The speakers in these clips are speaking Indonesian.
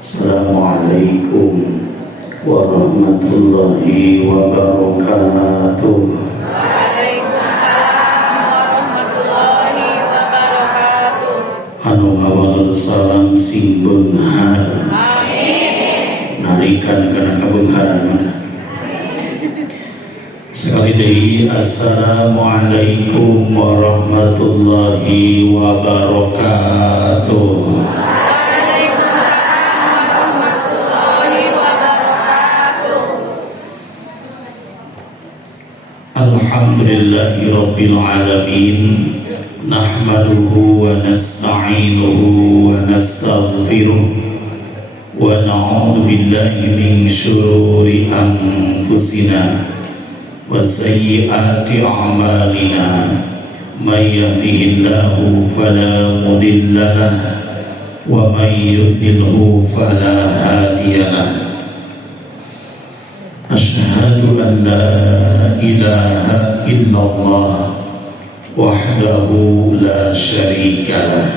Assalamualaikum warahmatullahi wabarakatuh. Waalaikumsalam warahmatullahi wabarakatuh. Anu ngawal salam sing beunghar. Amin. Narikan kana kabeungharan mana. Sekali deui assalamualaikum warahmatullahi wabarakatuh. Alhamdulillahi rabbil alamin. Nahmaduhu wa nasta'inuhu wa nastaghfiruh wa na'udzu billahi min syururi anfusina wa sayyiati a'malina. May yahdihillahu fala mudilla lahu wa may yudlilhu fala hadiya lahu. Asyhadu an la ilaha illallah wahdahu la syarika lah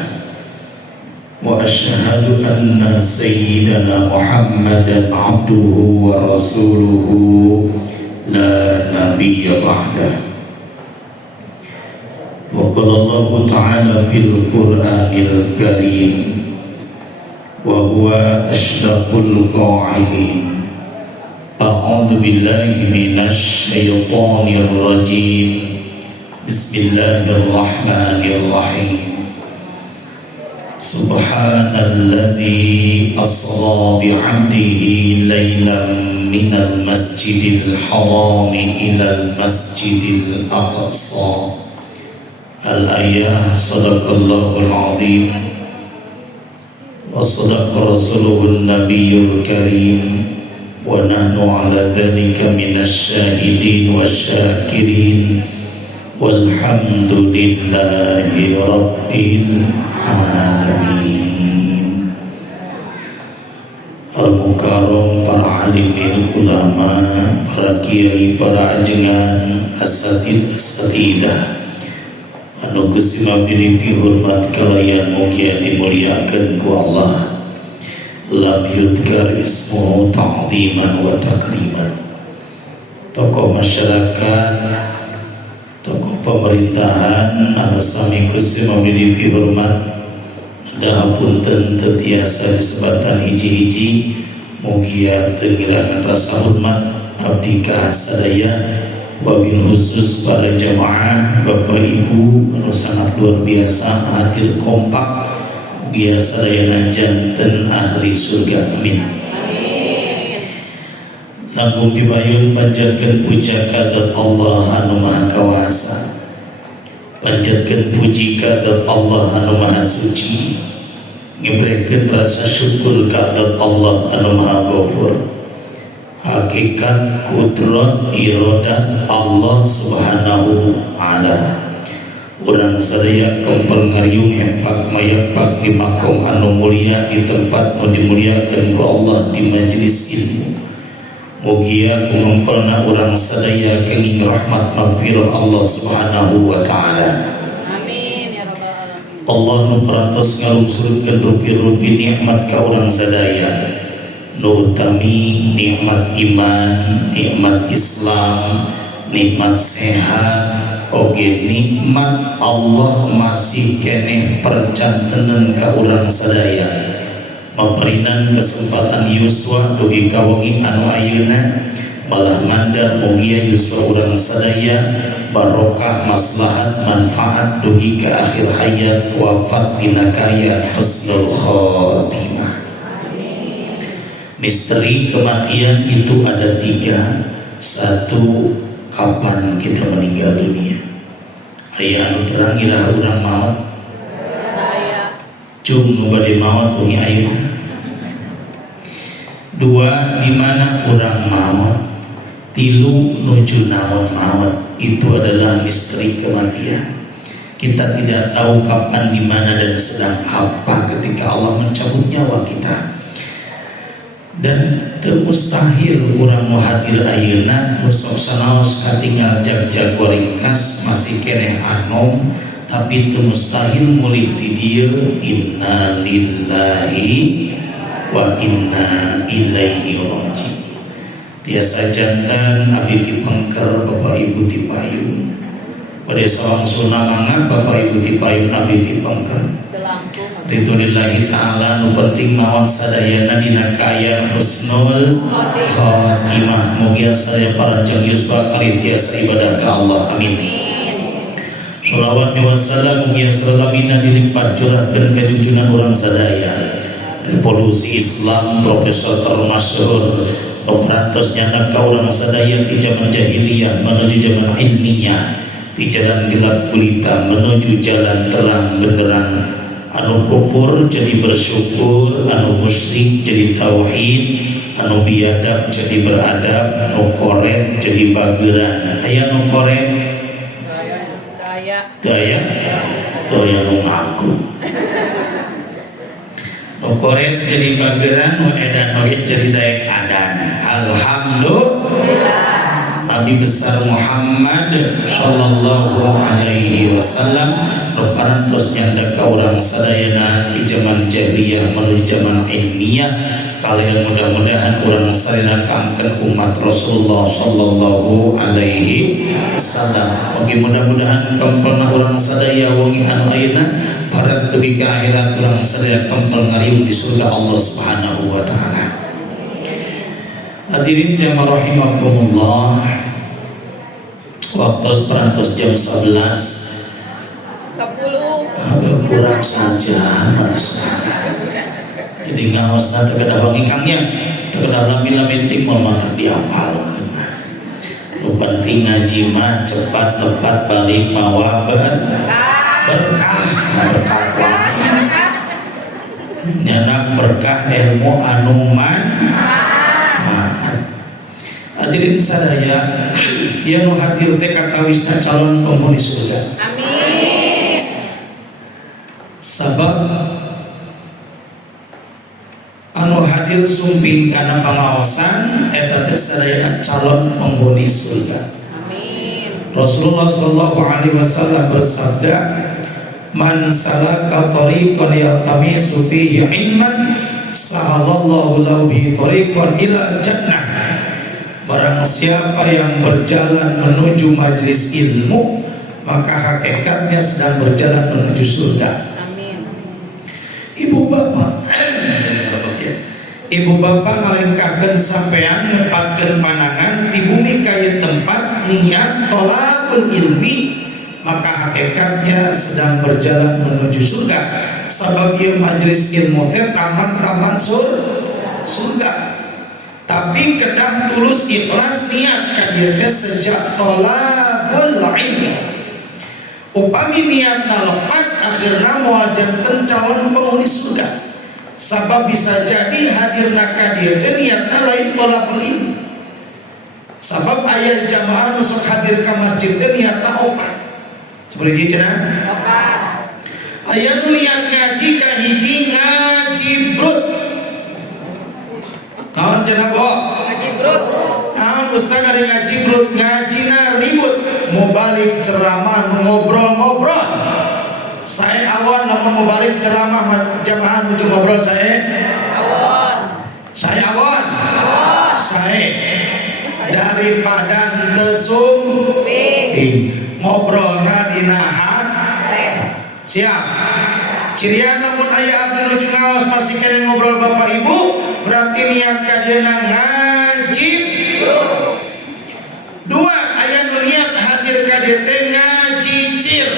wa asyhadu anna sayyidana Muhammadan abduhu wa rasuluhu la nabiyya ba'dah. Wa qala Allah ta'ala fil Qur'anil Karim wa huwa asydaqul qa'ilin. A'udzu billahi minasy syaithanir rajim. Bismillahirrahmanirrahim. Subhanalladzi asra bi'abdihi lailan minal masjidil haram ilal masjidil aqsa. Al-ayah. Sadaqallahul azim wa sadaqa rasuluhun nabiyyul karim. Wa nahnu ala dhalika minasy syahidin wasyakirin walhamdulillahi rabbil alamin. Al-mukarram, para alimil ulama, para kiai, para ajengan, asatidah anu geus mabdi dihormat kalayan mugia dimuliakeun ku Allah. Lam yudhkar ismuhu ta'ziman wa takriman. Tokoh masyarakat, tokoh pemerintahan, anu sami Gusti mabdi dihormat, dahapunten teu tiasa disebatan hiji-hiji, mugia teu ngiranan rasa hormat abdi ka sadaya, wabil khusus para jamaah Bapak Ibu anu sangat luar biasa hadir kompak biasa dayana janten ahli surga. Amin. Langkung dibayun panjatkeun puja kadat Allah anu maha kawasa, panjatkeun puji kadat Allah anu maha suci, ngebrekeun rasa syukur kadat Allah anu maha ghafur. Hakikat kudrat iradat Allah subhanahu wa ta'ala. Urang sadaya kempel ngariung empak mayapak di makom anu mulia, di tempat anu dimuliakeun ku Allah, di majelis ilmu. Mugia kumpulna urang sadaya kenging rahmat maghfirah Allah subhanahu wa ta'ala. Amin ya rabbal alamin. Allah nu parantos ngalungsurkeun rupi-rupi nikmat ka urang sadaya, nu utami nikmat iman, nikmat Islam, nikmat sehat, oge nikmat Allah masih keneh percantenan ka urang sadaya, maparinan kesempatan yuswa dugi ka wengi anu ayeuna, malah mandar mugia yuswa urang sadaya barokah maslahat manfaat dugi ka akhir hayat wafat dina kaya husnul khotimah. Misteri kematian itu ada 3. Satu, kapan kita meninggal dunia. Aya anu terang iraha urang maot. Cung nu bade maot wengi ayeuna. 2, di mana urang maot. 3, nuju naon maot. Itu adalah misteri kematian. Kita tidak tahu kapan, di mana dan sedang apa ketika Allah mencabut nyawa kita. Dan mustahil urang mau hadir ayeuna musok sanaos katinggal jag-jag ringkas masih keneh anom, tapi mustahil mulih di dieu inna lillahi wa inna ilaihi raji'un. Tiasa jantan abdi dipengker Bapak Ibu dipayun. Pada seorang sunamanga Bapak Ibu dipayun abdi dipengker. Ridhonillahi ta'ala nu penting mawon sadayana dina kaya husnul khatimah. Mugia saya paranjang yusba kali tiasa ibadah ke Allah. Amin. Sholawat wa salam mugia salamina dilipat curahkeun ka junjungan urang sadaya revolusi Islam profesor termasyhur Pemberantas nyana kaulang sadaya di zaman jahiliyah menuju zaman ilmiah, di jalan gelap gulita menuju jalan terang benderang. Anu kufur jadi bersyukur, anu musyrik jadi tauhid, anu biadab jadi beradab, anu koret jadi bageran. Aya nu koret? Daya nu ngaku. Nu koret jadi bageran, nu edan oge jadi daek adan. Alhamdulillah. Nabi besar Muhammad sallallahu alaihi wasallam nu parantos nyanda ka urang sadayana di zaman jahiliyah menuju zaman ilmiah. Kalian mudah-mudahan urang sarina kaangkeun umat Rasulullah sallallahu alaihi wasallam. Mugi mudah-mudahan kempelna urang sadaya wengi anu ayeuna parat tebi ka akhirat urang sadaya kempel ngariung di surga Allah Subhanahu wa taala. Hadirin jamaah rahimakumullah. Waktu perantos jam 11 kurang saja jadi ngawas nanti kena bangikangnya terkena lami-lami timur maka diapal. Lu penting ngaji mah cepat tepat balik mawa berkah nyana berkah ilmu anuman. Hadirin sadaya yang hadir teh katawisna calon penghuni surga. Amin. Sabab anu hadir sumping kana pangaosan eta teh sadaya calon penghuni surga. Amin. Rasulullah sallallahu alaihi wasallam bersabda, "Man salaka tariqan yaltamisu fihi ilman, sahalallahu lahu bihi tariqan ila jannah." Barang siapa yang berjalan menuju majlis ilmu, maka hakikatnya sedang berjalan menuju surga. Amin. Ibu bapak ngalengkakeun sampean nepatkeun panangan di bumi kaya tempat niat tolakul ilmi, maka hakikatnya sedang berjalan menuju surga. Sabab ieu majlis ilmu teh taman-taman surga. Tapi kedah tulus ikhlas niat kadir teh sejak tolakul ilmi. Upami niatna lepat akhirna moal janten calon penghuni surga. Sabab bisa jadi hadirna kadir teh niatna lain tolakul ilmi. Sabab aya jamaah nu sok hadir ka masjid teh niatna opat. Seperti cenah? Opat. Aya nu niat ngaji ka hiji ngaji brut. Naon cenah bo? Ngaji brut. Naon ustaz dari ngaji brut, ngajina ribut, mau balik ceramah ngobrol-ngobrol. Saya awan lamun mau balik ceramah jamaah nuju ngobrol saya. Awan. Saya awan. Saya daripada teu sumping ngobrolna dina siap. Cirian namun aya abdi nuju ngaos masih kene ngobrol Bapak Ibu, berarti niat kadeuna ngaji. Dua, aya nu niat hadir ka dieu teh ngaji cir.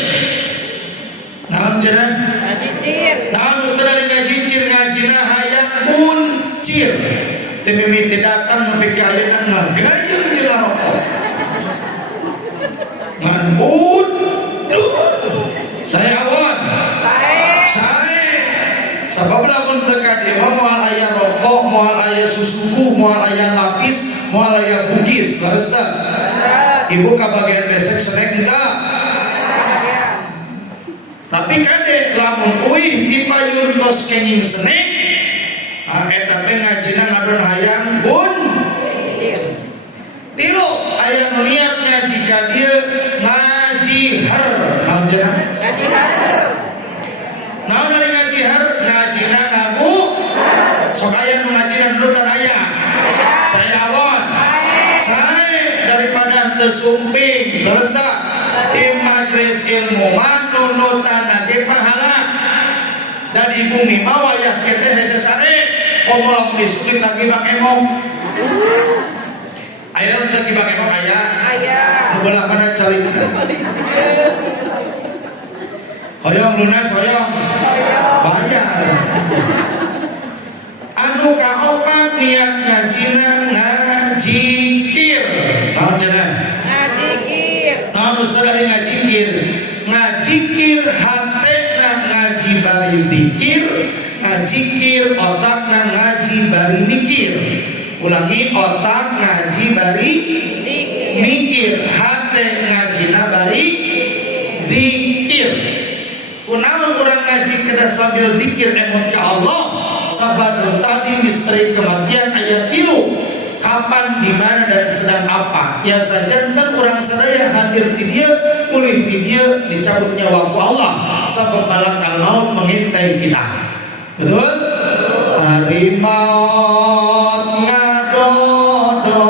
Naon cenah? Ngaji cir. Naon ustaz ngaji cir, ngajina hayang buncir. Teu mimiti datang nepi ka ayeuna ngagayung jeung rokok. Ngan saya awan. Sabab lamun teu ka dieu moal aya rokok, moal aya susuku, moal aya lapis, moal aya bugis, leres teh. Ibu ka bagian besek snack enggak? Tapi kade lamun uih dipayun tos kenging snack, eta teh ngajina ngadon hayang tilu aya nu niat ngaji ka dieu ngaji har. Naon cenah? Ngaji har. Naon dari ngaji har? Ngajina ngagu sok aya sumping terus tak di majelis ilmu manunutan ge pahala dan di bumi mah wayah kita hese sare komolok disulit lagi pakai mong ayah lagi pakai mong ayah bola mana cari hoyong lunas hoyong banyak anu kaopat niat ngajina ngajikir naon cenah Ngajikir. naon ustaz ngajikir ngajikir hatena ngaji bari dikir ngajikir otakna ngaji bari mikir ulangi otak ngaji bari Dikir. mikir hate ngajina bari dikir kunaon urang ngaji kada sambil zikir emot ka Allah sabadu tadi misteri kematian ayat 3 kapan, di mana dan sedang apa ya saja tentang orang sadaya hadir di dia pulih di dia dicabut nyawa ku Allah sabab malakal maut mengintai kita betul? Hari maut ngadodo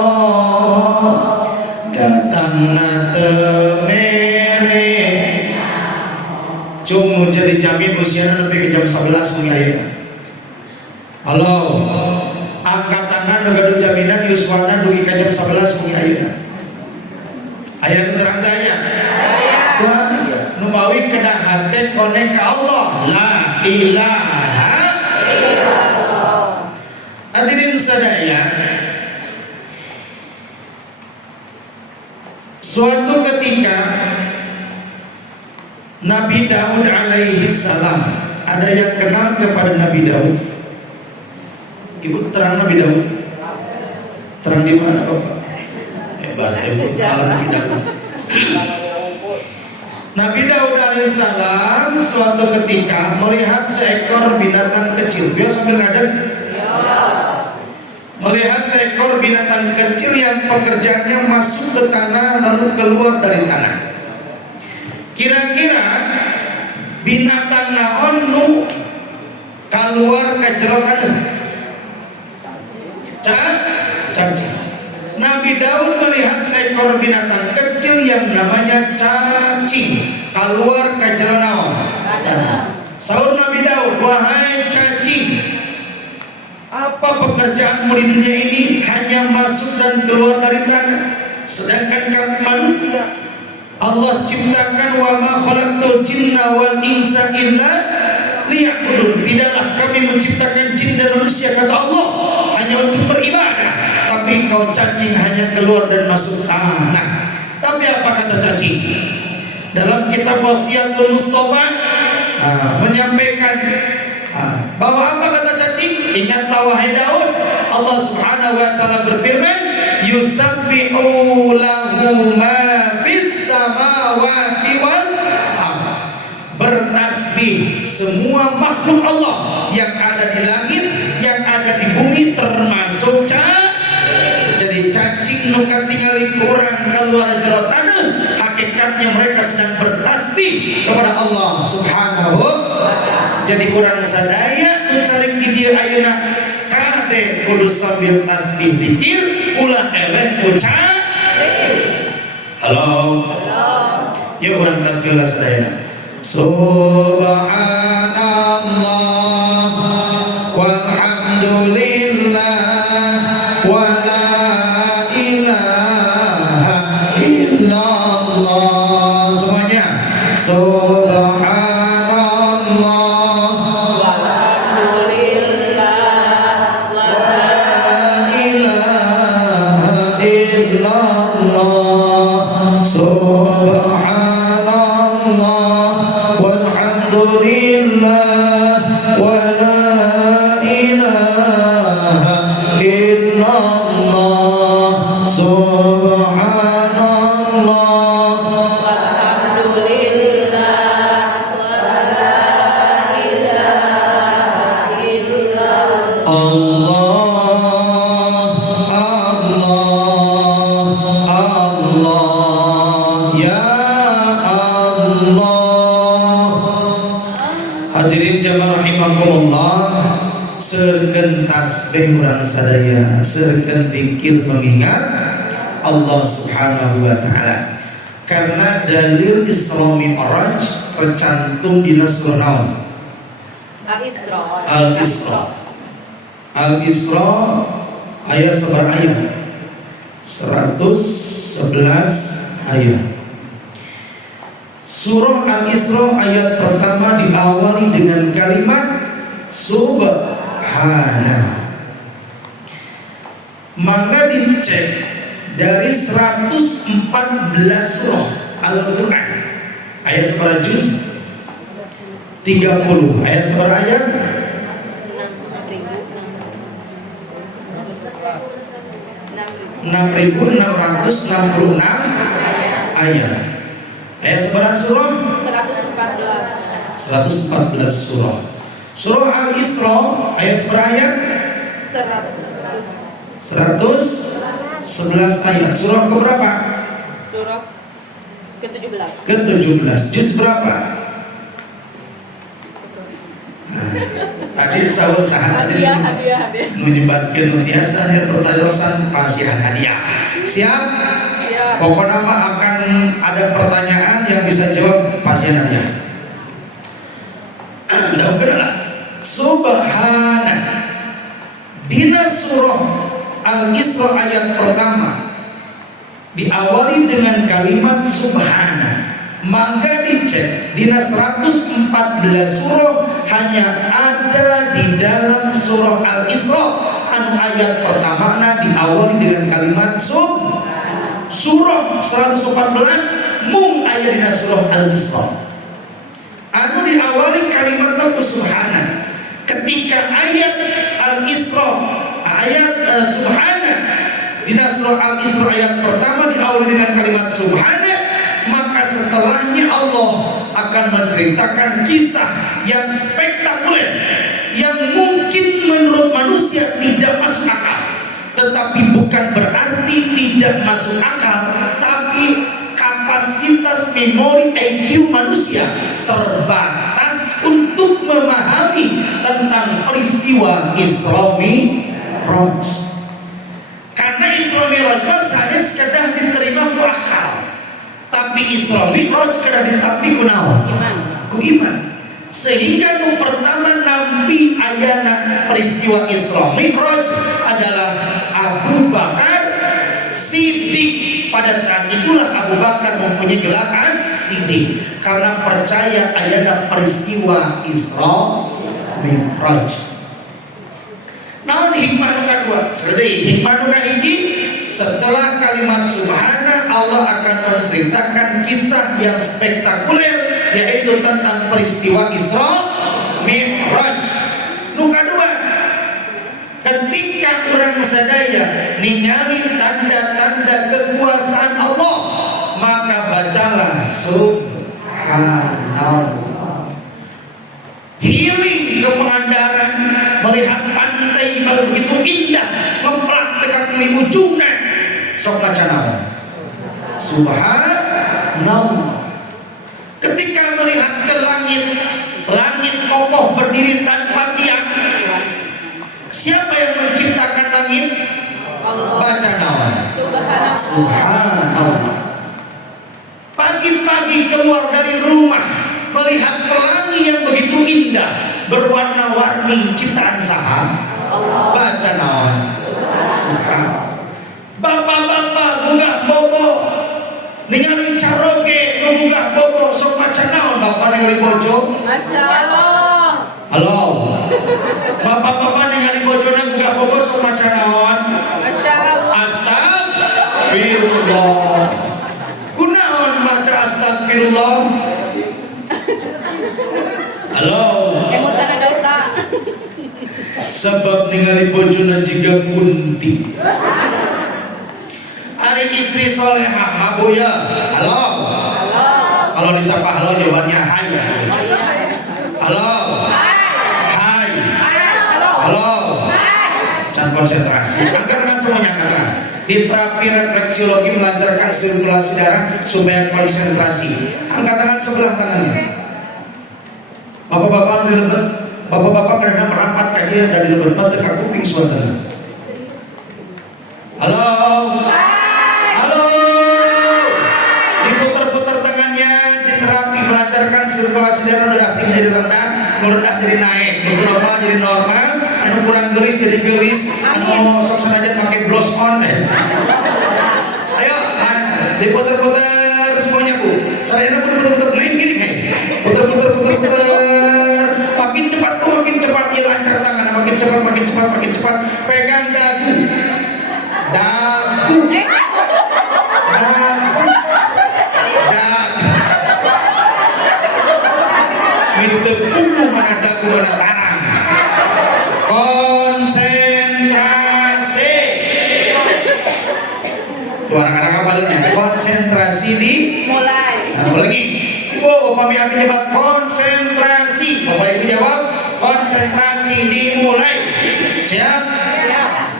datang na temere cuma jadi jamin usianya lebih ke jam 11 mengalir. Halo, angkat tangan nggak jaminan yuswana dugi ke jam 11 mengalir. Ayat terang daya. Tuhan, numawi kena hati konek ke Allah. La ilaha illallah. Hadirin sadaya. Suatu ketika Nabi Daud alaihi salam, ada yang kenal kepada Nabi Daud? Ibu terang Nabi Daud? Terang di mana Bapak? Hebat Ibu, kalau Nabi Daud. Nabi Daud alaihi salam suatu ketika melihat seekor binatang kecil. Dia sambil ngadeg. Melihat seekor binatang kecil yang pekerjaannya masuk ke tanah lalu keluar dari tanah. Kira-kira binatang naon nu keluar ke jero tanah? Cacing. Nabi Daud melihat seekor binatang kecil yang namanya cacing keluar ke jero naon? Saur Nabi Daud, wahai cacing, apa pekerjaanmu di dunia ini? Hanya masuk dan keluar dari tanah. Sedangkan kami manusia Allah ciptakan wa ma khalaqtul jinna wal insa illa liya'budun. Tidaklah kami menciptakan jin dan manusia kata Allah hanya untuk beribadah. Tapi kau cacing hanya keluar dan masuk tanah. Tapi apa kata cacing? Dalam kitab Wasiatul Mustafa menyampaikan bahwa apa kata cacing? Ingatlah wahai Daud, Allah Subhanahu wa taala berfirman, yusabbihu lahu ma fis samawati wal ardh. Bertasbih semua makhluk Allah yang ada di langit, yang ada di bumi termasuk jadi cacing nu katingali kurang keluar jero tanah, hakikatnya mereka sedang bertasbih kepada Allah Subhanahu wa taala. Jadi orang sadaya mencari dia ayeuna kade kudu sambil tasbih zikir ulah eleh ucap. Halo. Yuk orang tasbih ulah sadaya. Subhanallah walhamdulillah wa la ilaha illallah. Semuanya hadirin jamaah rahimakumullah, seukeun tasbih urang sadaya, seukeun zikir mengingat Allah Subhanahu wa taala. Karena dalil Isra Mi'raj tercantum di surah naon? Al-Isra. Al-Isra. Al-Isra ayat seberapa ayat? 111 ayat. Surah Al-Isra ayat pertama diawali dengan kalimat Subhana. Maka dicek dari 114 surah Al-Quran, ayat seberapa juz? 30. Ayat seberapa ayat? 6.666 ayat. Ayat seberapa surah? 114 surah. Surah Al-Isra ayat seberapa ayat? 111 ayat. Surah keberapa? Surah ke-17. Ke-17. Juz berapa? Tadi sahur sahat tadi Hadiah. menyebabkan biasa dan pertanyaan pasihan hadiah. Siap? Siap. Pokoknya akan ada pertanyaan yang bisa jawab pasihan hadiah. Udah benar. Subhana. Dina surah Al-Isra ayat pertama diawali dengan kalimat Subhana. Maka dicek dina 114 surah hanya ada di dalam surah Al-Isra anu ayat pertama diawali dengan kalimat Subhana. Surah 114 mung ayat dina surah Al-Isra anu diawali kalimat Subhana. Ketika ayat Al-Isra ayat Subhana dina surah Al-Isra ayat pertama diawali dengan kalimat Subhana, maka setelahnya Allah akan menceritakan kisah yang spektakuler yang mungkin menurut manusia tidak masuk akal, tetapi bukan berarti tidak masuk akal, tapi kapasitas memori IQ manusia terbatas untuk memahami tentang peristiwa Isra Mi'raj. Karena Isra Mi'raj hanya sekedar diterima ku akal, tapi Isra Mi'raj kada ditapi ku naon? Ku iman. Sehingga yang pertama nampi ayana peristiwa Isra Mi'raj adalah Abu Bakar Siddiq. Pada saat itulah Abu Bakar mempunyai gelar As-Siddiq karena percaya ayana peristiwa Isra Mi'raj. Namun hikmah kedua, hikmah hiji, setelah kalimat Subhana Allah akan menceritakan kisah yang spektakuler, yaitu tentang peristiwa Isra Mi'raj. Nu kedua, ketika orang sadaya ningali tanda-tanda kekuasaan Allah, maka bacalah Subhanallah. Healing ke Pangandaran, melihat pantai begitu indah, mempraktekkan ilmu ujungnya, sok baca nama Subhanallah. Ketika melihat ke langit, langit kokoh berdiri tanpa tiang, siapa yang menciptakan langit? Baca nama Subhanallah. Pagi-pagi keluar dari rumah, melihat pelangi yang begitu indah, berwarna-warni, ciptaan saha? Baca nama Subhanallah. Bapak-bapak gugah bobo ningali caroge gugah bobo, sok baca naon bapak ningali bojo? Masya Allah. Halo. Bapak-bapak ningali bojona gugah bobo, sok baca naon? Masya Allah. Astagfirullah. Kunaon baca astagfirullah? Halo. Emot karena dosa. Sebab ningali bojona jiga kunti. Ari istri solehah mabuya. Halo. Kalau disapa halo jawabannya hai. Halo. Hai. Halo. Jangan konsentrasi. Angkatkan semuanya angkatkan. Di terapi refleksiologi melancarkan sirkulasi darah supaya konsentrasi. Angkatkan sebelah tangannya. Bapak-bapak di lebat, bapak-bapak kadang merapat kajian dari lebat mata ke kuping suara. Halo. sirkulasi darah udah tinggi jadi rendah, rendah jadi naik, normal jadi normal, anu kurang gelis jadi gelis, anu sok sengaja pakai blush on deh. Ayo, diputar-putar semuanya Bu. Saya putar-putar naik gini kayak, putar-putar. Makin cepat Bu, makin cepat ya lancar tangan, makin cepat. Pegang dagu. Mister Kuku mana dagu mana tarang. Konsentrasi. Tuh anak-anak apalnya konsentrasi di Mulai. Nah, lagi. Ibu, upami api jawab konsentrasi. Bapak Ibu jawab konsentrasi dimulai. Siap?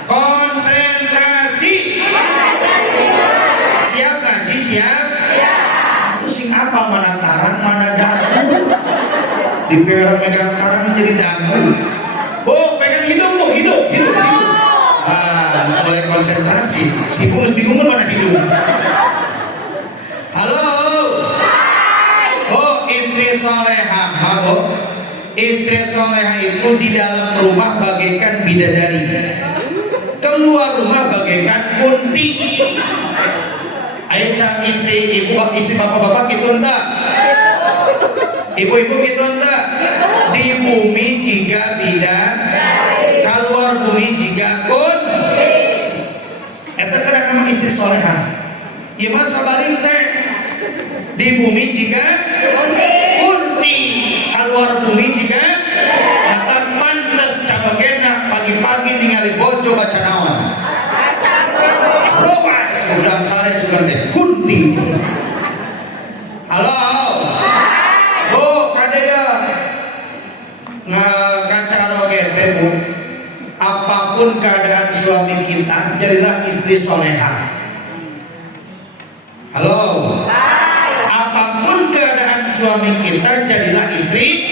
Konsentrasi. Siap ngaji? Siap? Itu sing apa mana tarang mana dagu? Di pegang tarang jadi dagu. Bu, pegang hidung Bu, hidung. Mulai konsentrasi. Si bingung mana hidung? Halo. Oh, istri solehah, Bu. Istri solehah itu di dalam rumah bagaikan bidadari, keluar rumah bagaikan kunti. Ayo cak istri bapak-bapak gitu enggak? Ibu-ibu gitu enggak? Di bumi jika bidadari, keluar bumi jika kunti. Itu kan nama istri solehah. Gimana sabaliknya? Di bumi jika kunti, keluar bumi jika mata pantas cabagena pagi-pagi ningali bojo baca naon robas udang sare sugante kunti. Halo Bu kadaya ngacaro gete Bu, apapun keadaan suami kita jadilah istri solehah. Halo. Apapun keadaan suami kita jadilah istri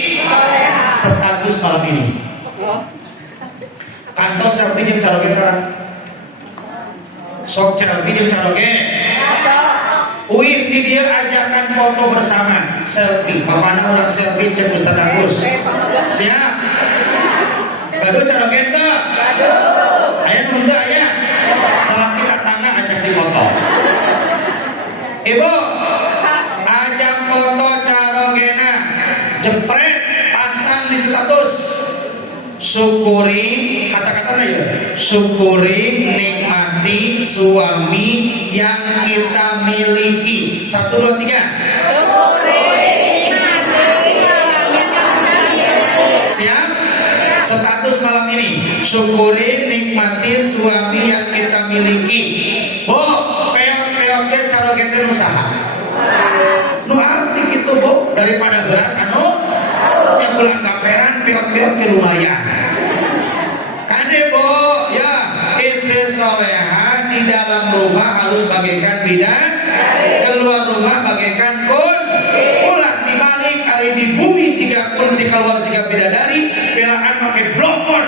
status malam ini. Kantos selfie jeung caroge karang. Sok selfie jeung caroge. Uih di dia ajakan foto bersama selfie. Papana ulang selfie cek Ustaz Agus. Siap. Gaduh caroge teh. Aya nu henteu aya. Salah kita tangga ajak di foto. Ibu ajak foto carogena jepret pasang di status. Syukuri kata-katanya ya, syukuri nikmati suami yang kita miliki. 1, 2, 3. Syukuri nikmati suami yang kita miliki. Siap? Status malam ini syukuri nikmati suami yang kita miliki. Bu, peot-peotnya carogena usaha nu abdi gitu Bu, daripada beras anu yang pulang gaperan peot-peot ke lumayan kade Bu. Ya, istri solehah di dalam rumah harus bagaikan bidadari, keluar rumah bagaikan kunti. Ulah dibalik hari di bumi jika kunti, keluar jika bidadari, belaan pakai blokon.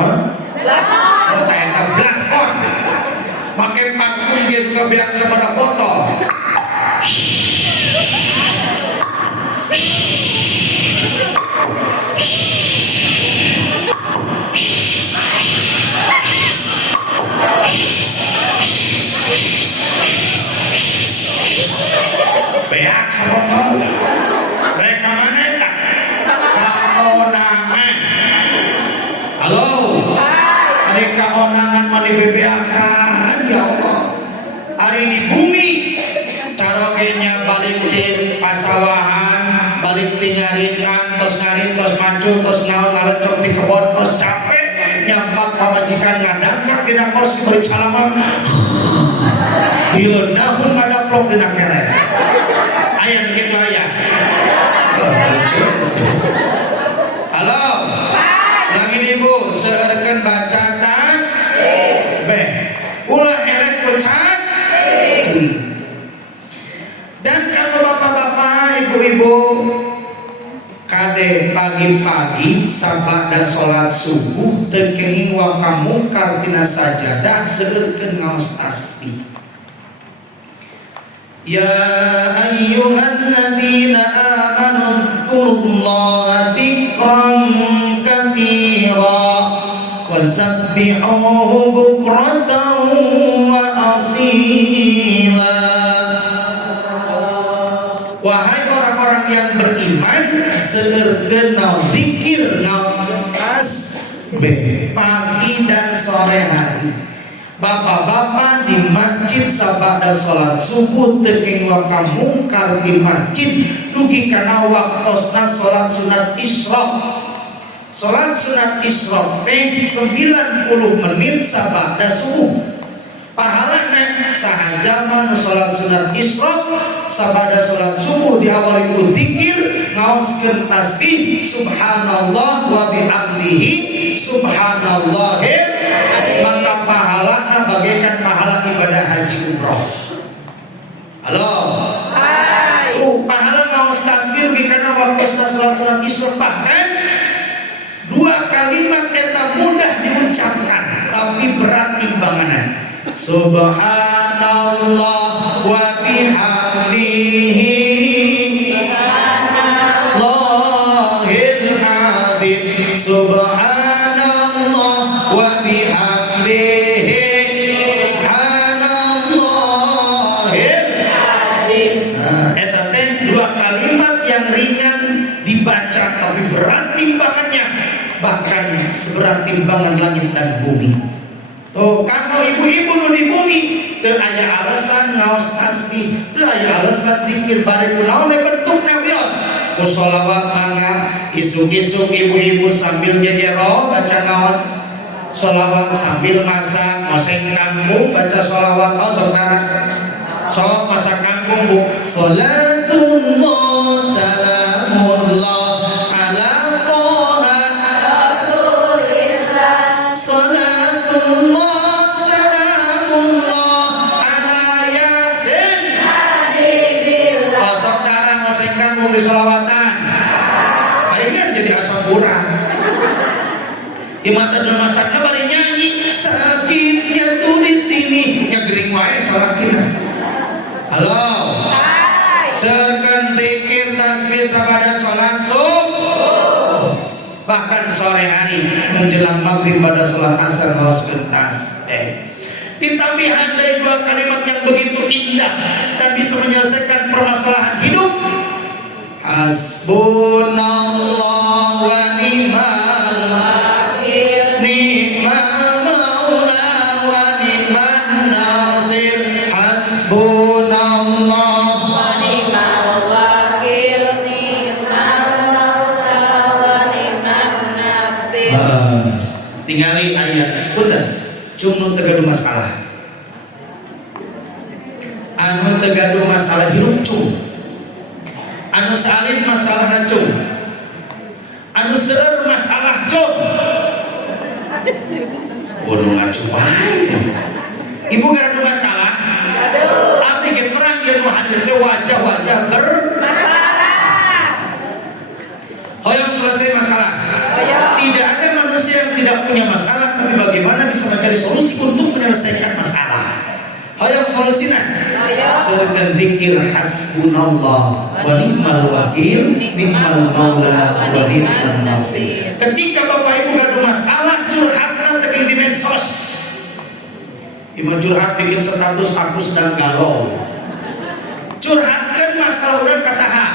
Oh, ternyata blaskon. Pakai parfum dia juga biar seberapa botol. Beak sebotol. Mereka mana itu? Kaonangan. Halo. Hari kaonangan mau dibebeakan, ya Allah. Hari di bumi carogenya balik di pasawahan, balik di nyarikan, tos ngarit, tos macul, tos naon, ngalecok di kebon, tos capek nyampak pamajikan ngadangkak di kursi beri salaman. Bila dahun ngadaplok di nakere. Ayah begitu ayah. Halo. Lagi ibu seerkan baca tas. Ulah elek pecat. Dan kalau bapak-bapak, ibu-ibu, kade pagi-pagi sabat dan sholat subuh terkening wakamu kartina sajadah seerkan ngaos tasbih. Ya ayyuhalladzina amanu dzkurullaha dzikran katsira wasabbihuhu bukratan wa asila. Wahai orang-orang yang beriman, seueurkeun naon zikir naon tasbih pagi dan sore hari. Bapak-bapak di masjid sabada salat subuh teu waktu mungkar di masjid dugi kana waktosna salat sunat isyraq. Salat sunat isyraq teh 90 menit sabada subuh. Pahalana sahaja manu salat sunat isyraq sabada salat subuh diawali ku zikir ngaoskeun tasbih subhanallah wa bihamdihi subhanallahil, maka pahalana bagaikan pahala ibadah haji umroh. Halo. Hai. Pahala ngaos tasbih di kana waktu salat sunat isyraq, bahkan dua kalimat eta mudah diucapkan tapi berat timbanganna. Subhanallah wa bihamdihi Allahil azim. Subhanallah wa bihamdihi Subhanallahil azim. Eta teh dua kalimat yang ringan dibaca tapi berat timbangannya, bahkan seberat timbangan langit dan bumi. Tuh, kalau ibu-ibu nu di bumi teu aya alasan ngaos tasbih, teu aya alasan zikir bari kunaon we bentukna wios. Ku sholawat mangga isuk-isuk ibu-ibu sambil gegero baca naon? Sholawat sambil masak, oseng kangkung baca sholawat. Oh saudara, sok masak kangkung bu. Salatullah salamullah ala toha rasulillah. Salatullah salamullah ala yasin habibillah. Oh saudara oseng kangkung di sholawatan. Akhirnya jadi asam kurang. Di mata dan masaknya bari nyanyi sakitnya tuh di sini nyegering wae salat kita. Halo. Sekan zikir tasbih sabada salat subuh. Bahkan sore hari menjelang maghrib pada salat asar ngaoskeun tasbih. Ditambihan dari dua kalimat yang begitu indah dan bisa menyelesaikan permasalahan hidup. Hasbunallah wa ni'mal wakil, ni'mal maula wa ni'man nasir. Hasbunallah wa ni'mal wakil, ni'mal maula wa ni'man nasir. Tingali ayat punten cuma tegaduh masalah. Anu tegaduh masalah hirup cung. Anu salin masalah racun, anu seueur masalah cung. Waduh ngacung wae. Ibu gara ada masalah. Abdi ge perang ge nu hadir teh wajah-wajah bermasalah. Hoyong selesai masalah. Tidak ada manusia yang tidak punya masalah, tapi bagaimana bisa mencari solusi untuk menyelesaikan masalah. Hoyong solusina. Seueurkeun zikir hasbunallah wa ni'mal wakil, ni'mal maula wa ni'man nasir. Ketika Bapak Ibu gaduh masalah, curhatna teu di medsos. Ibu curhat bikin status aku sedang galau. Curhatkan masalah urang ka saha?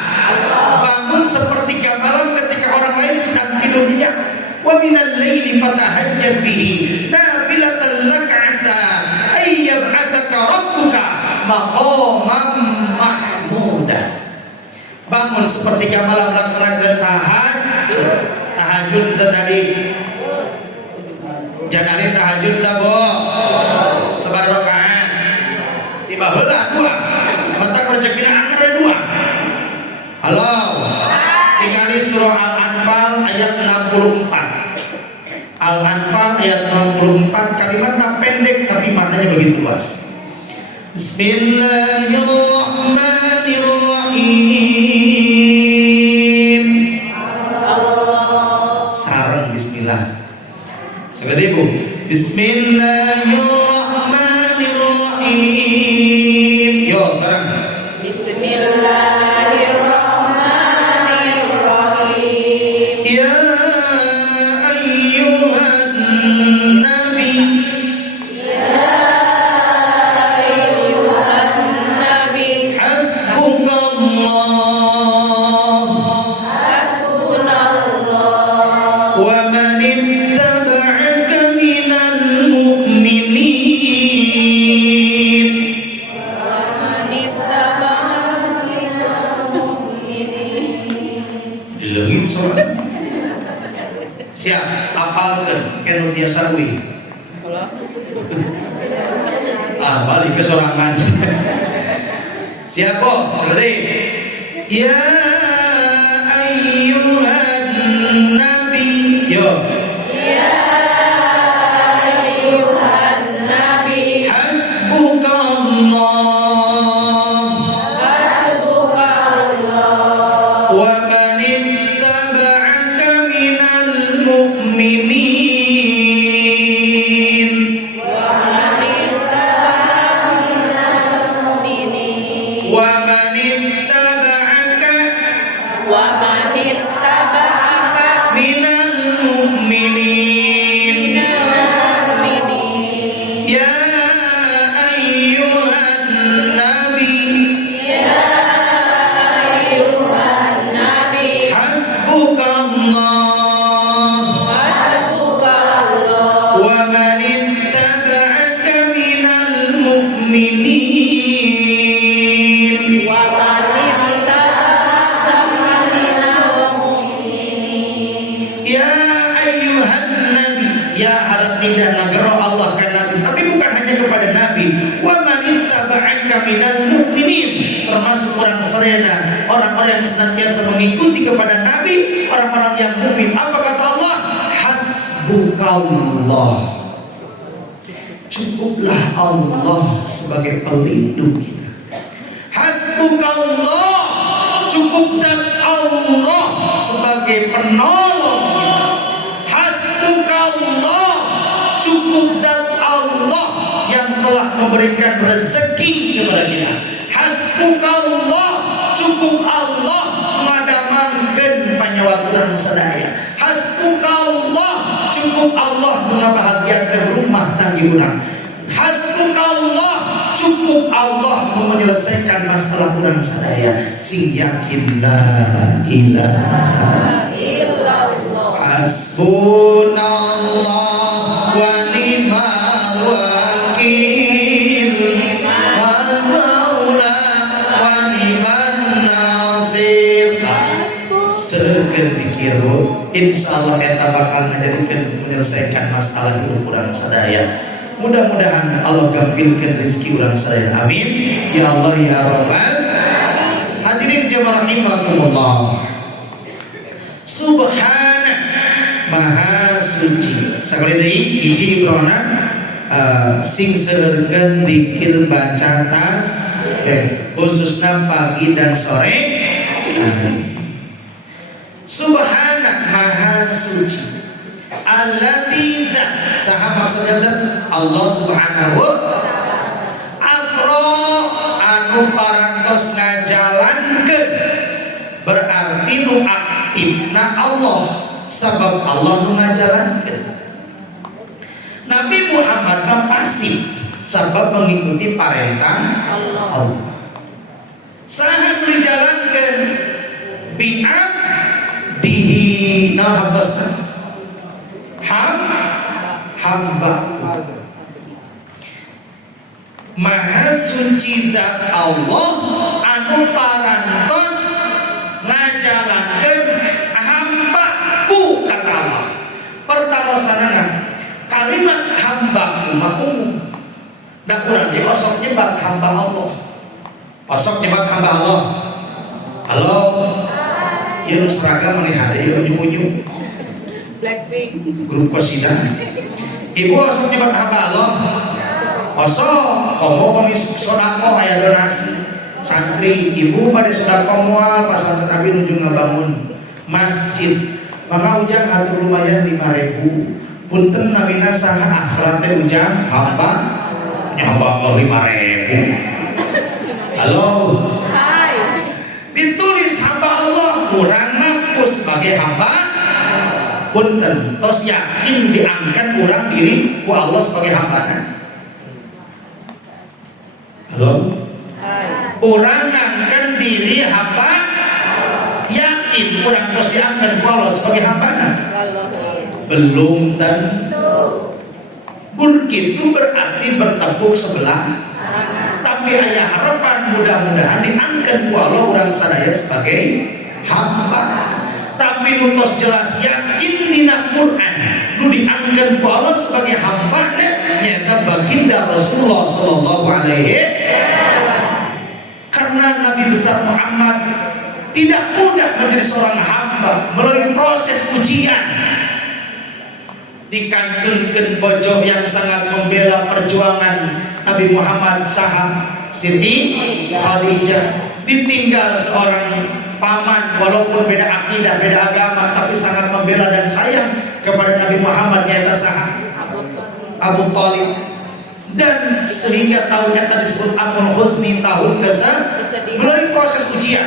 Bangun sepertiga malam ketika orang lain sedang tidur nyenyak. Wa minal laili fatahajjab bihi nafilatan laka asa ay yab'atsaka rabbuka maqaman mahmuda. Bangun sepertiga malam laksanakeun tahajud tadi. Jangan tahajud lah bo. Sebar rakaat. Tiba heula dua. Mata rezekina anggar dua. Halo. Tingali surah Al-Anfal ayat 64. Al-Anfal ayat 64 kalimatnya pendek tapi maknanya begitu luas. Bismillahirrahmanirrahim. Sarang bismillah. Sekali ibu. Bismillahirrahmanirrahim. Yo sarang. Bismillahirrahmanirrahim. Ya ayyuhan nabi Nabi hasbukallah hasbunallah wa man ittaba'aka minal mu'minin. Dilengin soal. Siap, apalkan kenu dia sarwi. Balik ke sorangan. Siap kok, selesai. Ya ayyuhan nabi. Yo. Nabi Hasbukallah hasbukallah wa man ittaba'aka minal mu'minin. Wa man ittaba'aka wa man ittaba'aka minal mu'minin. mu'minin. Ya ayyuhan nabi Nabi hasbukallah hasbukallah wa man ittaba'aka minal mu'minin. wa man ittaba'aka minal mu'minin. Ya ayyuhan nabi, ya harap tidak nagero Allah kan nabi, tapi bukan hanya kepada nabi. Wa man ittaba'aka minal mu'minin, termasuk orang serena, orang-orang yang senantiasa mengikuti kepada nabi, orang-orang yang mukmin. Apa kata Allah? Hasbukallah. Cukuplah Allah sebagai pelindung kita. Hasbukallah, cukup dan Allah sebagai penolong kita. Hasbukallah, cukup dan Allah yang telah memberikan rezeki kepada kita. Hasbukallah, cukup Allah mengadamangkan panyawaran sadaya. Hasbukallah, cukup Allah mengabahagiakan rumah tangga orang. Hasbukallah, cukup Allah menyelesaikan masalah orang sadaya. Sing yakin la ilaha Illallah hasbunallah wa ni'mal wakil wal maula wa ni'man nasir. Seketikir insyaallah kita bakal menjadikan menyelesaikan masalah di ukuran sadaya. Mudah-mudahan Allah gampilkan rezeki orang sadaya. Amin ya Allah ya Rabbal. Hadirin jemaah rahimakumullah. Subhana, maha suci. Sekali lagi hiji ibrona sing seurkeun zikir baca tas khususnya pagi dan sore. Subhana, maha suci. Allati saha maksudnya Allah subhanahu asra anu parantos ngajalankeun, berarti nu aktifna Allah, sabab Allah nu ngajalankeun. Nabi Muhammad mah pasif, sabab mengikuti perintah Allah. Saha nu dijalankeun bi'ab dihi naon hambasna hamba. Maha suci zat Allah anu parantos ngajalankeun hambaku, kata Allah. Pertarosanana kalimat hambaku makum da urang ge osok nyebab hamba Allah. Osok nyebab hamba Allah. Halo. Ieu seragam melihat ieu unyu-unyu. Blackpink Grup Kosida. Ibu osok nyebab hamba Allah. Osok komo komis sodako aya donasi santri. Ibu pada sodako moal pas Nabi nuju ngabangun masjid. Maka ujang atur lumayan 5.000. Punten namina saha asrat teh ujang hamba. Hamba 5.000. Halo. hai orang ngaku sebagai hamba punten tos yakin diangkat orang diri ku Allah sebagai hambana. Halo? Orang ngangkat diri hamba yakin orang tos diangkat ku Allah sebagai hambana. Belum tentu. Begitu berarti bertepuk sebelah. Tapi hanya harapan mudah-mudahan diangkat ku Allah orang sadaya sebagai hamba. Tapi nutos jelas yakin dina Quran nu diangkat ku Allah sebagai hamba nyata baginda Rasulullah sallallahu alaihi karena Nabi besar Muhammad tidak mudah menjadi seorang hamba melalui proses ujian. Dikantunkeun bojo yang sangat membela perjuangan Nabi Muhammad saha Siti Khadijah, ditinggal seorang paman walaupun beda akidah, beda agama tapi sangat membela dan sayang kepada Nabi Muhammad nyata saha Abu Thalib. Dan sehingga tahunnya tadi disebut Amul Husni, tahun kesedihan. Melalui proses ujian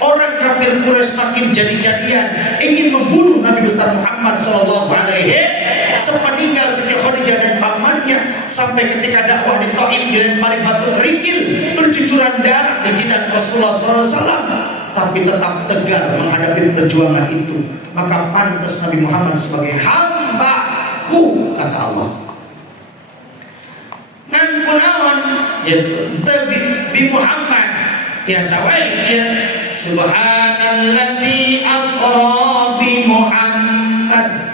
orang kafir Quraisy makin jadi-jadian ingin membunuh Nabi besar Muhammad sallallahu alaihi sepeninggal Siti Khadijah dan pamannya, sampai ketika dakwah di Taif dan mari batu kerikil bercucuran darah di jidat Rasulullah SAW, tapi tetap tegar menghadapi perjuangan itu. Maka pantas Nabi Muhammad sebagai hambaku kata Allah. Ngan kunawan yaitu bi Muhammad ya sawai ya subhanalladzi asra bi Muhammad.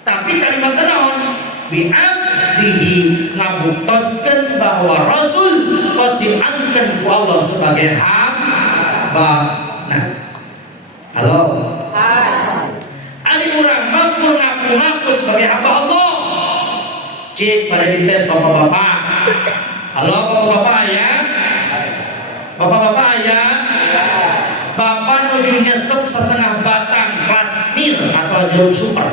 Tapi kalimat naon bi abdihi ngabuktoskeun bahwa Rasul tos diangkat ku Allah sebagai hamba. Nah, halo. Ari urang mah ngaku sebagai hamba Allah. Cik pada dites bapak-bapak. Halo bapak-bapak ya. Bapak-bapak ya. Bapak nuju nyesep setengah batang klasmir atau jarum super.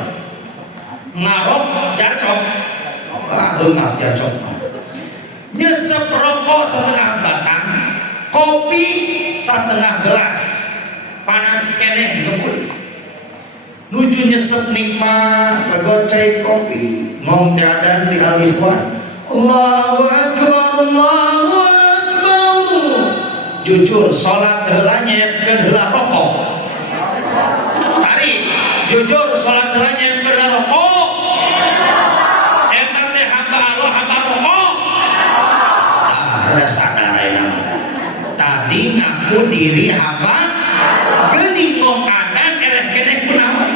Ngarok jacok. Wah, enggak jacok. Nyesep rokok setengah batang, kopi setengah gelas. Panas keneh ngebul. Nuju nyesep nikmat, regocai kopi, ngom tiadan di alifwan. Allahu Akbar, Allahu Akbar. Jujur, sholat heula nyiapkeun heula rokok. Tari, jujur sholat heula nyiapkeun heula rokok. Eta teh hamba Allah, hamba rokok. Ada sadar ya. Tadi ngaku diri hamba, geuning ngom adan ereh keneh kunaon.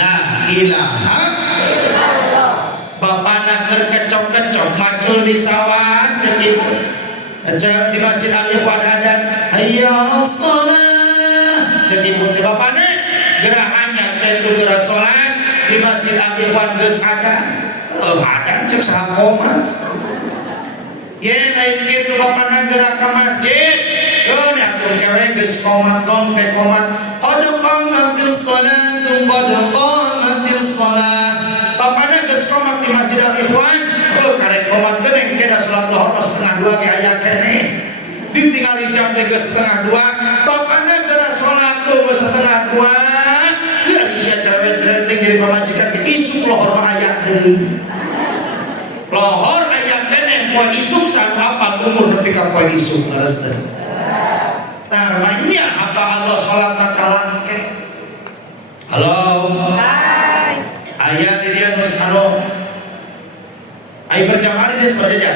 La ilaha illallah. Bapana keur kecok-kecok macul di sawah ceuk ibu. Ceuk di Masjid Al-Ikhwan adan hayya shalah. Ceuk ibu teh bapana gerahanya teh geurah salat di Masjid Al-Ikhwan geus adan. Adan ceuk saha koma. Ye lain kitu bapana geurah ka masjid. Yo nya atuh gawe geus komat teh komat. Qad qamatis salatu qad qamatis salat. Bapana geus komat di Masjid Al-Ikhwan, karek komat geuning kena salat lohor pas setengah 2 ge aya keneh. Ditinggali jam teh geus setengah 2, bapana geura salat geus setengah 2. Ya sia cerewet-cerewet jadi pamajikan isuk lohor mah aya deui. Lohor aya keneh poe isuk sareng apa umur nepi ka poe isuk leres teh. Namanya hamba Allah salat kalangke. Halo. Hai. Ayat di dia nus anu. Ai berjamaah dia seperti aja.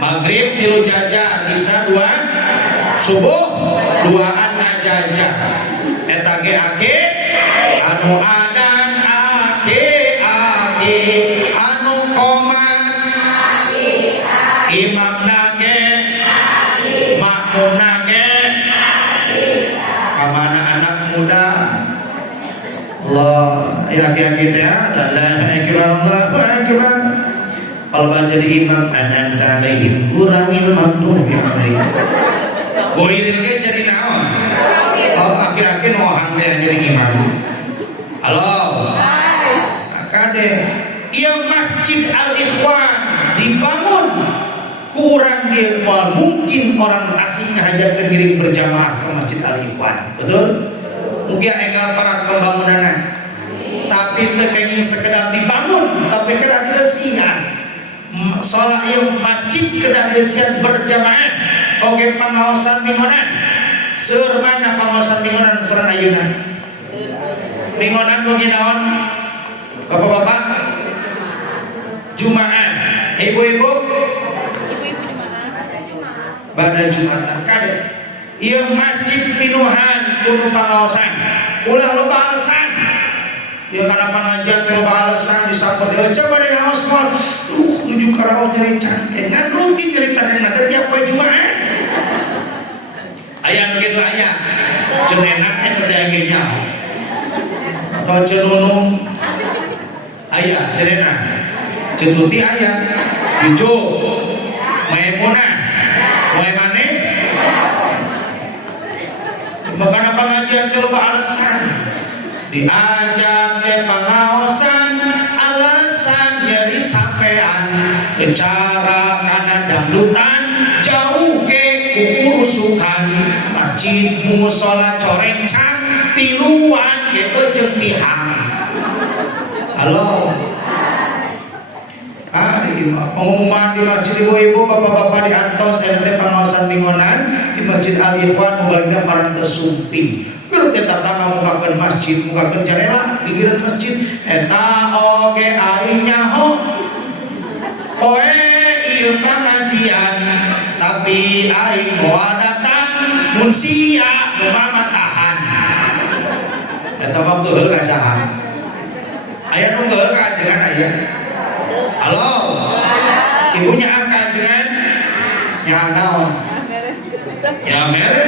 Maghrib 3 jajah, isya 2, subuh 2an ngajajah. Eta ge ake anu adan ake anu qomat imam nage makmum nage kamana anak muda. Allah yaki-yaki teh Allahu akbar Allahu akbar. Kalau jadi imam an'amta alaihim kurangil maghdubi alaihim. Goiril ge jadi naon? Oh aki-aki nohang teh jadi imam. Halo. Kade ieu Masjid Al-Ikhwan dibangun kurang dia mungkin orang asing ngajak ke ngiring berjamaah ke Masjid Al-Ikhwan, betul? Mungkin enggak para pembangunan, tapi kayaknya sekedar dibangun, tapi kena dieusian. Salat yang masjid kena dieusian berjamaah, oge pangaosan mingonan. Seur mana pangaosan mingonan sareng ayeuna? Mingonan oge naon? Bapak-bapak? Jumaah. Ibu-ibu? Pada Jumatan kade ieu masjid pinuhan kudu pangaosan ulah loba alasan ieu kana pangajian teh loba alasan disambut coba deh ngaos moal nuju ka raos nyeri cangkeng ngan rutin nyeri cangkeng teh tiap poe Jumaah aya nu kitu aya ceun enak eta teh ge nya atau ceun nunung aya ceun enak ceun tuti aya juju Maimunah mulai mana? Makanya pengajian teh loba alasan. Diajak teh pangaosan alasan nyeri sampean secara kana dangdutan jauh ke kukurusukan masjid musala corencang tiluan gitu jeung tihang. Halo. Pengumuman di masjid ibu-ibu bapak-bapak diantos ente pengawasan mingonan di Masjid Al-Ikhwan mubarina parantos sumping keur kita tangga mukakeun masjid mukakeun jendela pinggiran masjid eta oge aing nyaho poe ieu pengajian tapi aing moal datang mun sia nu mamatahan eta mah teu ka saha aya nu teu ka ajengan aya. Halo, ibunya angka jangan, ya naon, ya mere,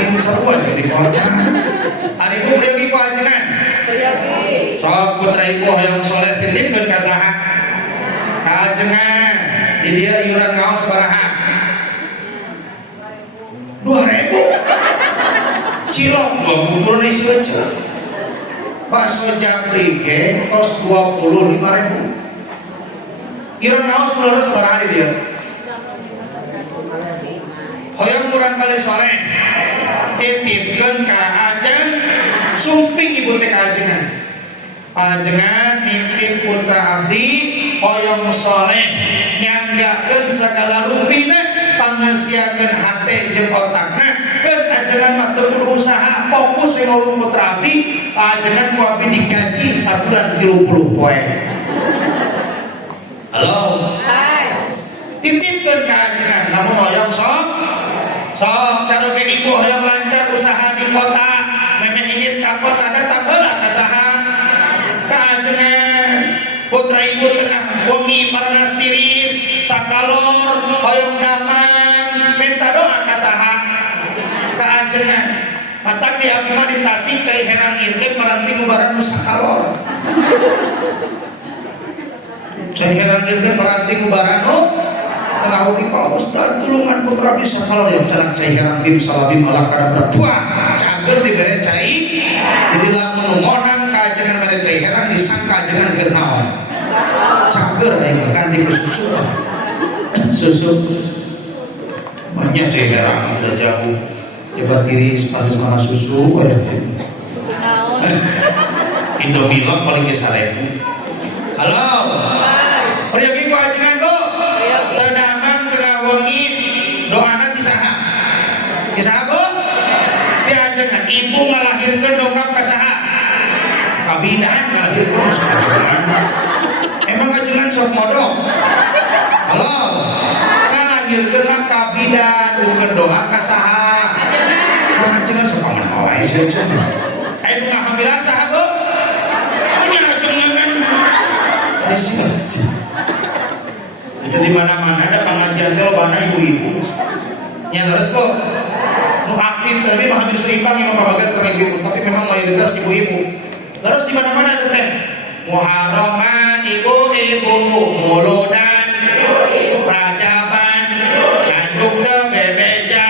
ini sarua jadi kota. Hari ibu priyogi ku ajengan, sok putra ibu yang soleh titipkeun ka saha, ka ajengan, di dia iuran ngaos baraha, 2.000, cilok 20 nih saja, bakso jakli ke tos 25.000. Iron naos melurus barang dia. Hoyong kurang kali sore titipkeun ka ajeng sumping ibu teh ka ajengan. Ajengan nitip putra abdi hoyong sore nyanggakeun sagala rupina pangasiakeun hate jeung otakna keun ajengan mah teu kudu usaha fokus we ngurung putra abdi ajengan ku abdi digaji sabulan 30 poe. Halo. Hai. Titipkeun ka ajengan, namun hoyong sok caroge ibu hoyong lancar usaha di kota, memeh ingin ka kota datang heula ka saha? Ka ajengan. Putra ibu tengah wengi parnas tiris, sakalor hoyong damang, minta doa ka saha? Ka ajengan. Matak di abdi mah di Tasik cai herang ieu teh paranti ngubaran nu sakalor. Saya heran dia peranting barano tengah uti Pak Ustaz tulungan putra bisa kalau yang canak cai heran bim salabim ala kada berbuah cager dibere cai jadi lamun ngonang kajengan mere cai heran disangka jangan gernaon cager aya ganti ke susu banyak cai heran tidak jauh coba tiris pantas sama susu Indomilok paling ke 1.000. Halo. Priyogi ku ajengan Bu. Terdamang tengah wengi doana di saha? Di saha Bu? Di ajengan ibu ngalahirkeun dongkap ka saha? Ka bidan ngalahirkeun saha? Emang ajengan sok modok? Halo. Ngalahirkeun ka bidan ukeun doa ka saha? Ajengan sok paman wae seueur. Aya nu ngahamilan saha Bu? Anya ajengan jadi di mana-mana ada pengajian kalau mana ibu-ibu yang harus kok nu aktif tapi mah hampir seimbang yang membagian setengah ibu tapi memang mayoritas ibu-ibu terus di mana-mana itu teh muharraman ibu-ibu muludan prajaban ngantuk teh bebeja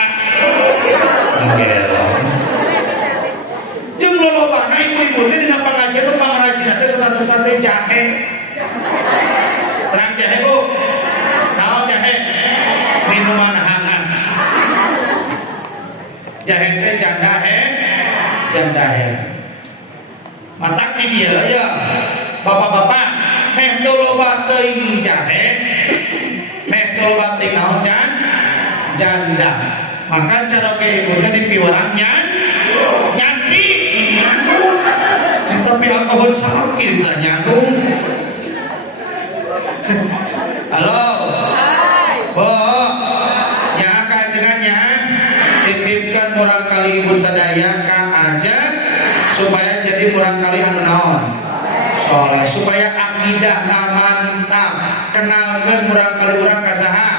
jeung lolobana ibu-ibu teh dina pengajian nu pangrajina teh status jahe terang jahe Bu naon jahe matak di dia ya bapak-bapak meh loba teuing jahe meh loba teuing naon janda maka cara kayak ibu tadi piwarangnya nyanti nyandung tapi alkohol sakit lah nyandung. Halo Bo ya kajengannya titipkan murang kali ibu sadaya ka aja supaya jadi murang kali anu naon soleh supaya akidah mantap kenalkan murang kali urang ka saha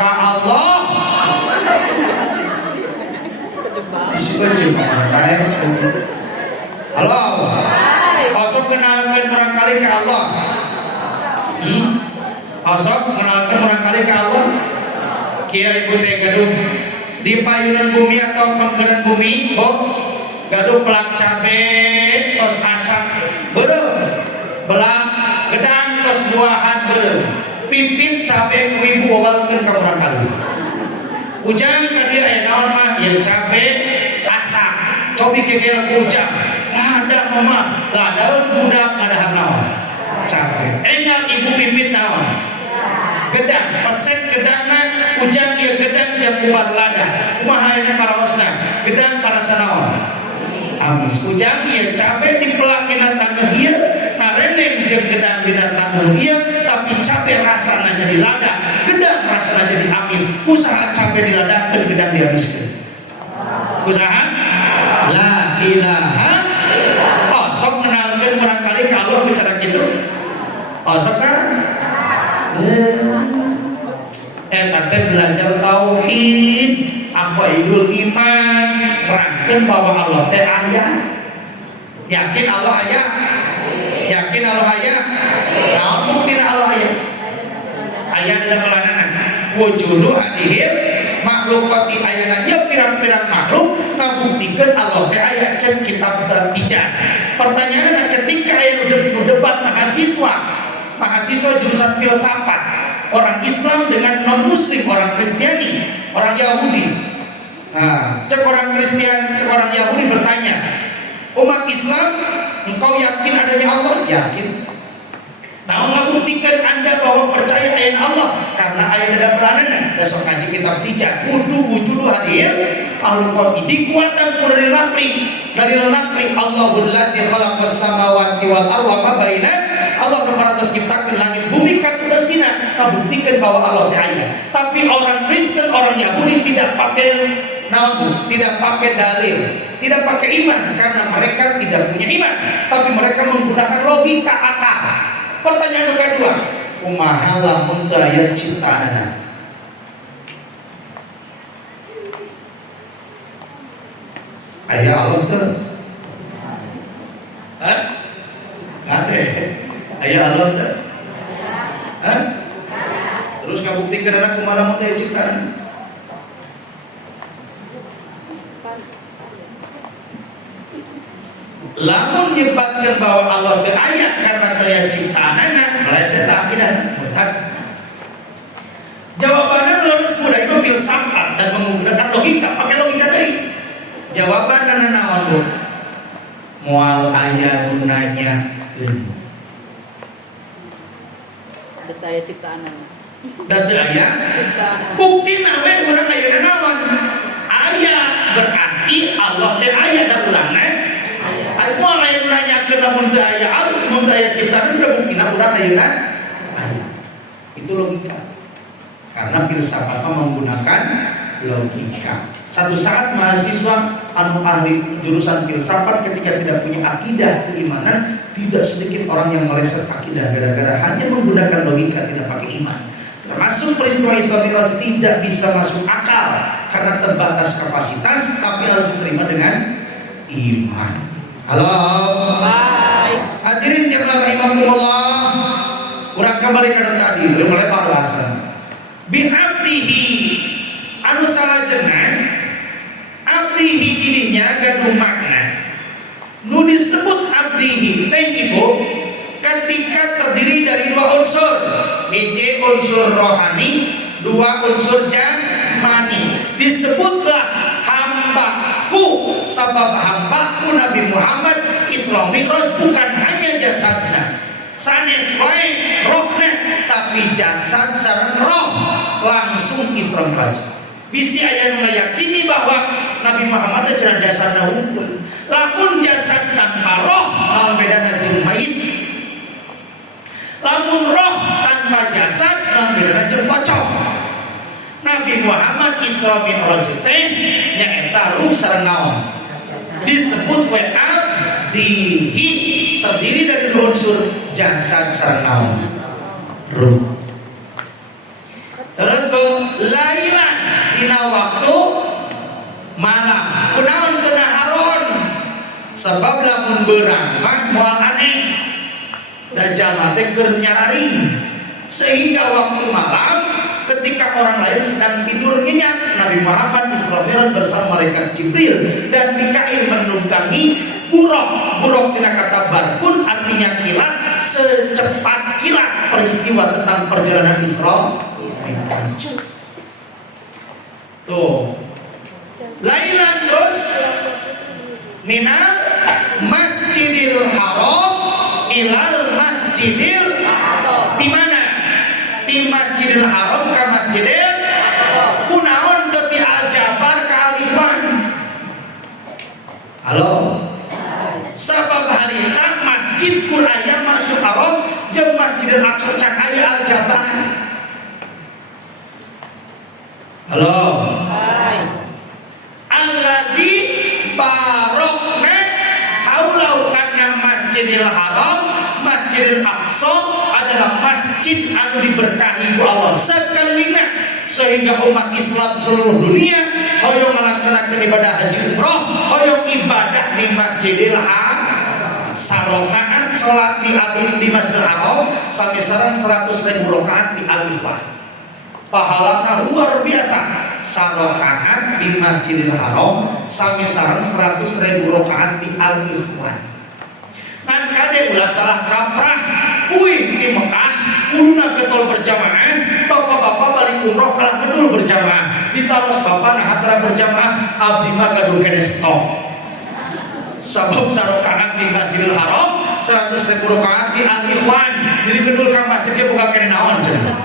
ka Allah halo osok kenalkan murang kali ka Allah osok kenalkan murang kali ka Allah kiai ibu teh gaduh di payunan bumi atau penggeran bumi gaduh pelak cabe tos asap berem belak gedang tos buahan berem pipit cabe ibu babalkeun ka murang kali ujang ka dieu aya naon mah ya cabe asap cobi kekele ku ujang lada mama lada budak ngadahar naon cabe engal ibu pipit naon gedang peset gedangna ujang ieu gedang jang bubar lada kumaha nya karaosna gedang karasa naon amis ujang ieu cabe dipelak dina tangeuh ieu tareneng jeung gedang dina tangeuh ieu tapi cabe rasana jadi lada gedang rasana jadi amis usaha cabe diladakeun gedang diamiskeun usaha la ilaha sok kenalkeun murang kali ka Allah bicara kitu sok kan teh belajar tauhid apa idul iman rangkeun bahwa Allah teh aya yakin Allah aya yakin Allah aya naon buktina Allah aya aya dina kelanana wujudu hadihil makhlukati ayana ieu pirang-pirang makhluk ngabuktikeun Allah teh aya can kitab tertija pertanyaanna ketika aya nu debat mahasiswa jurusan filsafat orang Islam dengan non Muslim orang Kristiani orang Yahudi cek orang Kristiani cek orang Yahudi bertanya umat Islam engkau yakin adanya Allah yakin nah ngabuktikan anda bahwa percaya ayat Allah karena ayat dalam peranana dasar kaji kitab tijak wujudu hadir al-qadi dikuatan dari nakli Allahul ladzi khalaqas samawati wal arda wa ma baina Allah nomor atas ciptakan langit bumi katusina membuktikan bahwa Allah ada. Tapi orang Kristen, orang Yahudi tidak pakai nabu, tidak pakai dalil, tidak pakai iman karena mereka tidak punya iman, tapi mereka menggunakan logika akal. Pertanyaan kedua, kumaha lamun teu aya ciptaanna? Aya Allah teu? Hah? Ade. Aya Allah teu? Hah? Terus kabuktikan anak kumaha mun teu aya ciptaanna? Lamun nyebatkan bahwa Allah teu aya karena teu aya ciptaanna, meleset akidahna murtad. Jawabannya lurus mudah itu filsafat dan menggunakan logika, pakai logika deui. Jawabanna naon tuh? Moal aya nu nanyakeun. Teu aya ciptaanna. Da teu aya. Buktina we urang ayeuna naon? Aya berarti Allah teh aya da urangna. Aya moal aya nu nanyakeun lamun teu aya Allah, mun teu aya ciptaan udah buktina urang ayeuna aya. Itu logika. Karena filsafat menggunakan logika. Satu saat mahasiswa ahli jurusan filsafat ketika tidak punya akidah keimanan, tidak sedikit orang yang meleset akidah gara-gara hanya menggunakan logika tidak pakai iman. Termasuk peristiwa Islam tidak bisa masuk akal karena terbatas kapasitas, tapi harus diterima dengan iman. Halo. Bye. Hadirin jamaah rahimakumullah. Urang kembali ke tadi, mulai bahasan. Bi'abdihi anu salajengna abdihi dirinya gaduh makna nu disebut abdihi teh ibu ketika terdiri dari dua unsur hiji unsur rohani dua unsur jasmani disebutlah hambaku sabab hambaku Nabi Muhammad Isra Mi'raj bukan hanya jasadnya, sanes wae rohna, tapi jasad sareng roh langsung Isra Mi'raj. Bisi aya nu meyakini bahwa Nabi Muhammad teh cenah jasadna unggul. Lamun jasad tanpa roh, lamun bedana jeung mayit. Lamun roh tanpa jasad, lamun bedana jeung pocong. Nabi Muhammad Isra Mi'raj teh nyaeta ruh sareng naon? Disebut WA dihi terdiri dari dua unsur jasad sareng naon? Ruh. Terus lailan dina waktu malam. Kunaon teu naharon? Sebab lamun beurang mah moal aneh. Da jama teh keur nyararing. Sehingga waktu malam ketika orang lain sedang tidur nyenyak, Nabi Muhammad Isra Mi'raj bersama malaikat Jibril dan Mikail menunggangi buruk tina kata barkun artinya kilat, secepat kilat peristiwa tentang perjalanan Isra Mi'raj. Tuh. Lailan terus minal Masjidil Haram ilal Masjidil di mana? Di Masjidil Haram ke Masjidil kunaon teu ti Al-Jabar ka Al-Ikhwan. Halo. Sabab harita masjid kun aya Masjidil Haram jeung Masjidil Aqsa can aya Al-Jabar. Halo. Alladzi barokna haulau kana Masjidil Haram, Masjidil Aqsa adalah masjid anu diberkahi ku Allah sakalina, sehingga umat Islam seluruh dunia hoyong melaksanakan ibadah haji umroh, hoyong ibadah di Masjidil Haram. Sarokaat salat di Masjidil Haram sampai sareng 100.000 rakaat di Al-Ikhwan. Pahalana luar biasa. Sarokaat di Masjidil Haram sampai sareng 100.000 rakaat di Al-Ikhwan. Kan kade ulah salah kaprah kuih di Mekah kuluna getol berjamaah, bapak-bapak balik umroh kalah gedul berjamaah, ditaros bapak nah hatara berjamaah abdi mah gaduh kene stok. Sabab sarokaat di Masjidil Haram 100.000 rakaat di Al-Ikhwan, jadi gedul ka masjid ge boga kene naon cenah.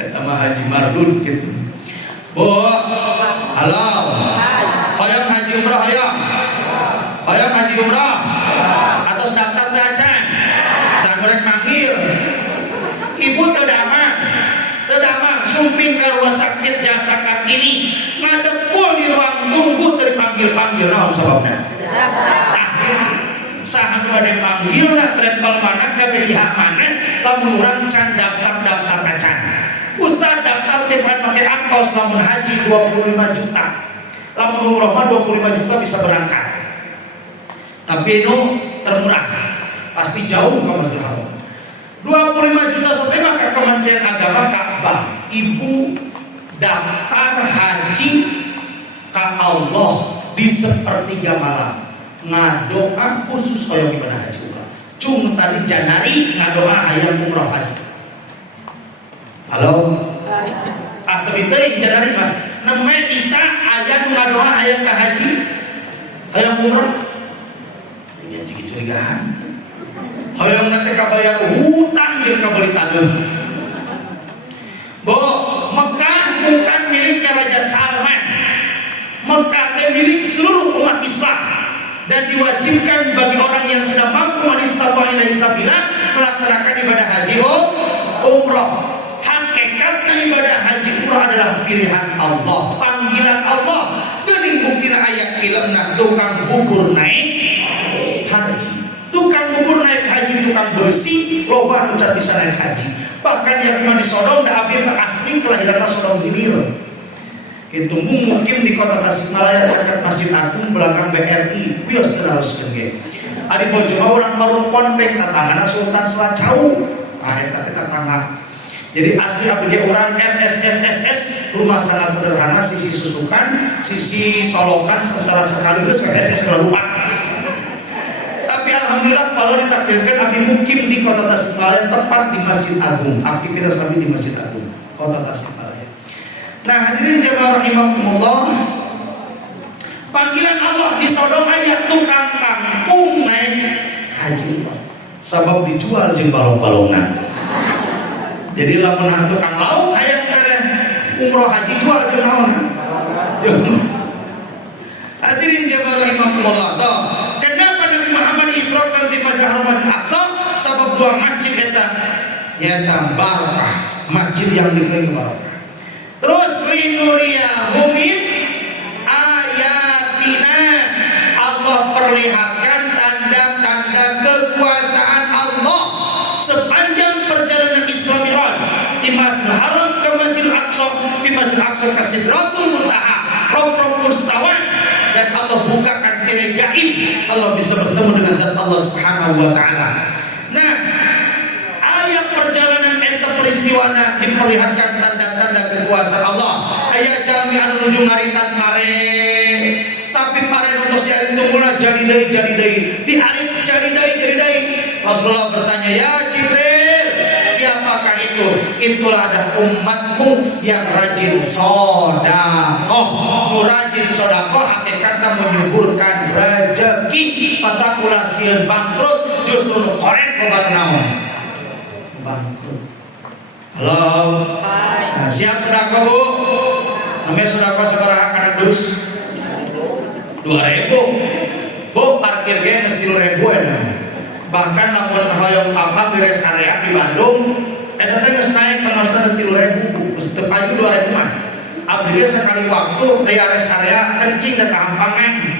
Eta mah haji mardun gitu. Bu, halo. Hoyong haji umroh hoyong. Hoyong haji umroh. Atas daftar teh acan. Sagorek manggil. Ibu teu damang sumping ka rumah sakit Jasa Kartini. Ngadekul di ruang tunggu teu dipanggil-panggil naon sababna? Saha nu bade manggilna trempel mana ka pihak mana lamun urang can daftar acan. Ustaz daftar teman pakai angkos lamun haji 25 juta. Lamun umroh mah 25 juta bisa berangkat. Tapi itu termurah. Pasti jauh ke Masjidil Haram. 25 juta setengah ke Kementerian Agama Ka'bah. Ibu daftar haji ke Allah di sepertiga malam. Ngadoa khusus kalau ibadah haji umrah. Cuma tadi Janari ngadoa hayang umrah haji. Halo. Tapi teuing Janari mah nemeh Isa aya nu ngadoa hayang ka haji, hayang umrah. Ini cik curigaan. Hayang nanti kabayar hutang jeung kabeli tageung. Bo, Mekah bukan miliknya Raja Salman. Mekah teh milik seluruh umat Islam dan diwajibkan bagi orang yang sudah mampu manistata ilaihi sabila melaksanakan ibadah haji umrah. Hakikatnya ibadah haji umrah adalah pilihan Allah, panggilan Allah. Geuning buktina aya filmna tukang bubur naik haji. Tukang bubur naik haji, tukang bersih, loba anu can bisa naik haji. Bahkan yang memang di Sodom da abdi asli kelahiran Sodom Hilir. Kitu mungkin di kota Tasikmalaya caket Masjid Agung belakang BRI bios teruskeun ge. Ari bojo urang baru konten tatangana Sultan Selacau. Ah eta teh tatangga. Jadi asli abdi urang RSSSS, rumah sangat sederhana, sisi susukan, sisi solokan secara sekaligus RSS lupa. Tapi alhamdulillah kalau ditakdirkan abdi mukim di kota Tasikmalaya tepat di Masjid Agung. Aktivitas kami di Masjid Agung kota Tasikmalaya. Nah hadirin jemaah rahimakumullah, Panggilan Allah di Sodom aya tukang kampung naik haji. Sabab dijual jeung balong-balongan. Jadi lamun tukang lauk hayang karena umroh haji jual jeung naon? Yo. Hadirin jamaah rahimakumullah. Kenapa Nabi Muhammad Isra'kan di Masjidil Aqsa? Sabab dua masjid eta nyata barakah, masjid yang dikelilingi barakah. Terus linuriyahum min ayatina, Allah perlihatkan tanda-tanda kekuasaan Allah sepanjang perjalanan Isra Mi'raj di Masjidil Haram ke Masjidil Aqsa, di Masjidil Aqsa ke Sidratul Muntaha, Rabbul Mustawa, dan Allah bukakan tirai gaib, Allah bisa bertemu dengan zat Allah Subhanahu wa taala. Nah, ayat perjalanan eta peristiwana diperlihatkan tanda-tanda kekuasaan Allah. Aya jami anu nuju ngaritan mare, tapi mare terus jadi tungguna jadi deui, diarit jadi deui. Rasulullah bertanya, "Ya Jibril, siapakah itu?" Itulah ada umatmu yang rajin sedekah. Rajin sedekah hakikatnya menyuburkan rezeki. Pada kula sieun bangkrut justru korek loba naon? Bangkrut. Halo. Nah, siap sedekah, Bu? Namanya sedekah sabaraha kana dus? 2.000. Bu, parkir ge geus 3.000 ya. Bahkan lamun hoyong kapal di rest area di Bandung, eta teh geus naik penosna 3.000, geus teu paju 2.000 mah. Abdi ge sekali waktu di rest area kencing dan kampangan.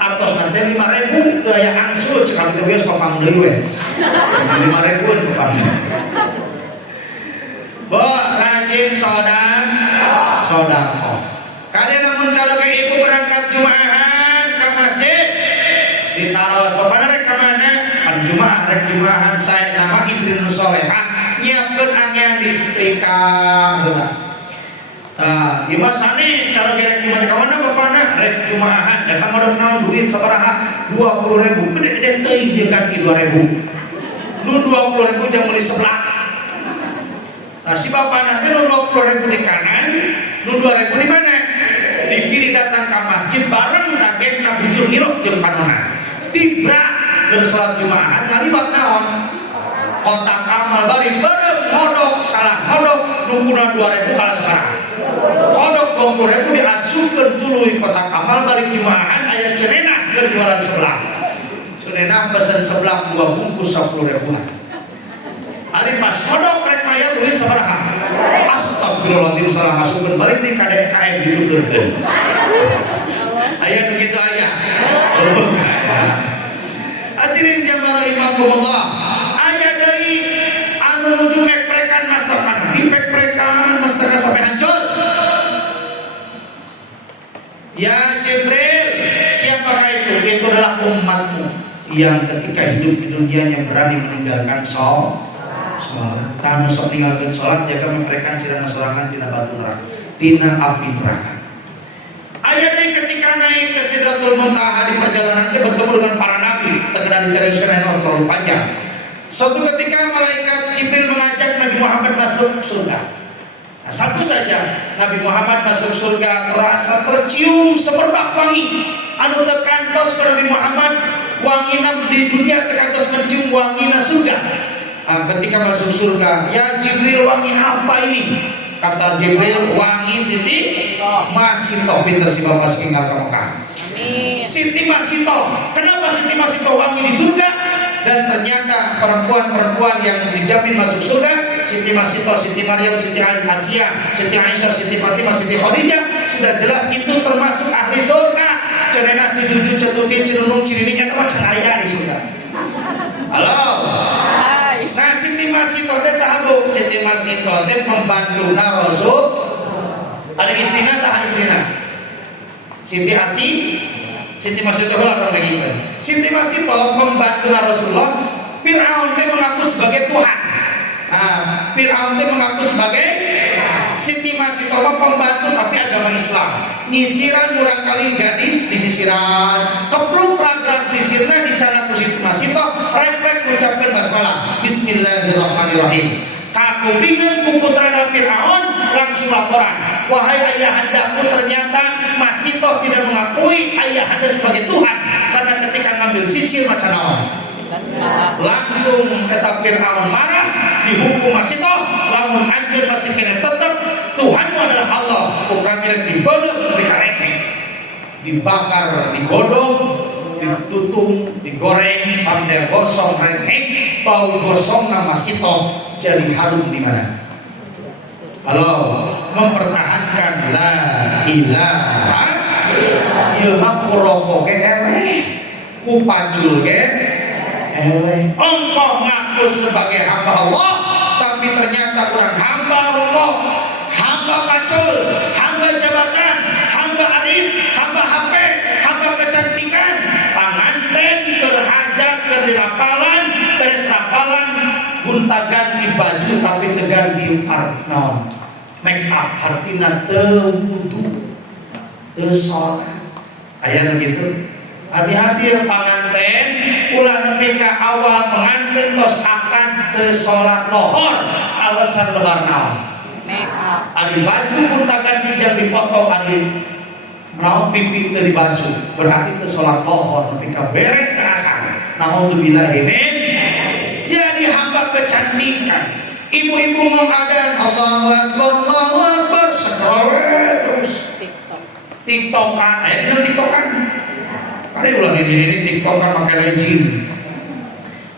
Artos nanti 5.000 teu aya angsul sekali teh geus papang deui we. 5.000 papang. Bo, rajin sedekah. Kalian lamun calon ibu berangkat Jumaahan ke masjid, ditaros bapana rek ka mana? Jumahan saya nama istri nu salehah nyiapkeun angin disetrika heula. Ieu mah sane cara gerek di mana ka mana bapana rek Jumaahan eta ngadon naon duit sabaraha 20.000 gede-gede teuing jeung kaki 2.000. Nu 20.000 jang meuli seblak. Si bapana teh nu 20.000 di kanan, nu 2.000 di mana? Di kiri datang ke masjid bareng kaget ka bujur ngilok jeung panona. Tibra keur salat Jumaah ngaliwat naon? Kotak amal bari bareng modok salah modok nungkuna 2.000 kalah sekarang. Kodok 20.000 diasupkeun tuluy kotak amal bari Jumaahan aya cenena keur jualan sebelah. Cenena pesen sebelah 2 bungkus 10.000. Ari pas kodok rek mayar duit sabaraha? Astagfirullahaladzim salah masukkeun bari di KDKM dituturkeun. Aya nu kitu aya. Hadirin jamaah rahimakumullah, aya deui anu nuju mekprekan masterkan, dipekprekan masterkan sampai hancur. Ya Jibril, siapakah itu? Itu adalah umatmu yang ketika hidup di dunianya berani meninggalkan sholat. Tamu sok ninggalkeun sholat, jaga mekprekan sirana sorangan tina batu neraka, tina api neraka. Ayat ini ketika naik ke Sidratul Muntaha di perjalanan itu bertemu dengan para nabi. Terkena diceritakan yang terlalu panjang. Suatu ketika malaikat Jibril mengajak Nabi Muhammad masuk surga. Nah, satu saja Nabi Muhammad masuk surga terasa tercium semerbak wangi. Anu tekantos ke Nabi Muhammad wangina di dunia tekantos mencium wangina surga. Nah, ketika masuk surga, ya Jibril wangi apa ini? Kata Jibril, wangi Siti Masito. Pinter si bapak setinggal ke Mekah. Siti Masito. Kenapa Siti Masito wangi di surga? Dan ternyata perempuan-perempuan yang dijamin masuk surga, Siti Masito, Siti Maryam, Siti Asia, Siti Aisyah, Siti Fatimah, Siti Khadijah, sudah jelas itu termasuk ahli surga. Cenena cidudu cetuti cinunung cirining eta mah aya di surga. Halo. Nah, Siti Masito teh sahabu, Siti Masito teh pembantuna Rasul. Ada istrina saha istrina? Siti Siti Masito orang lagi. Siti Masito pembantuna Rasulullah. Fir'aun teh mengaku sebagai Tuhan. Fir'aun teh mengaku sebagai Siti Masito pembantu tapi agama Islam. Nyisiran murang kali gadis di sisiran, kepluk ragram sisirna dicana ku Siti Masito, refleks ucapkeun basmalah. Bismillahirrahmanirrahim. Kakupingeun ku putra Fir'aun langsung laporan, wahai ayahandaku ternyata Masito engkau tidak mengakui ayahanda sebagai Tuhan, karena ketika ngambil sisir macam naon langsung eta Fir'aun marah, dihukum masih toh, lamun anjeun masih kena tetap Tuhanmu adalah Allah, bukan dibeuleuh dikareke, dibakar, digodong, ditutung, digoreng sampai gosong rengek, bau gosongna masih toh jadi harum di mana? Halo, mempertahankan la ilaha ieu mah kuroko ge eleh, ku pacul ge eleh. Engkau ngaku sebagai hamba Allah, tapi ternyata kurang hamba Allah, hamba pacul, hamba jabatan, hamba arif, hamba HP, hamba kecantikan, panganten, kerhajat, kedirapalan, tersrapalan, gunta ganti baju tapi teganti artno make up hartina teu wudu teu salat aya gitu. Hati-hati panganten ulah nepi ka awal pengantin tos akan teu salat lohor alasan lebar naon make up ari baju gunta ganti jam dipotong ari naon pipi teu dibasuh berarti teu salat lohor nepi ka beres terasa naudzubillah min. Jadi hamba kecantikan, ibu-ibu mengadan Allahu Akbar, scroll terus TikTokan, TikTokan. Kali ulah ini TikTokan pakai legend.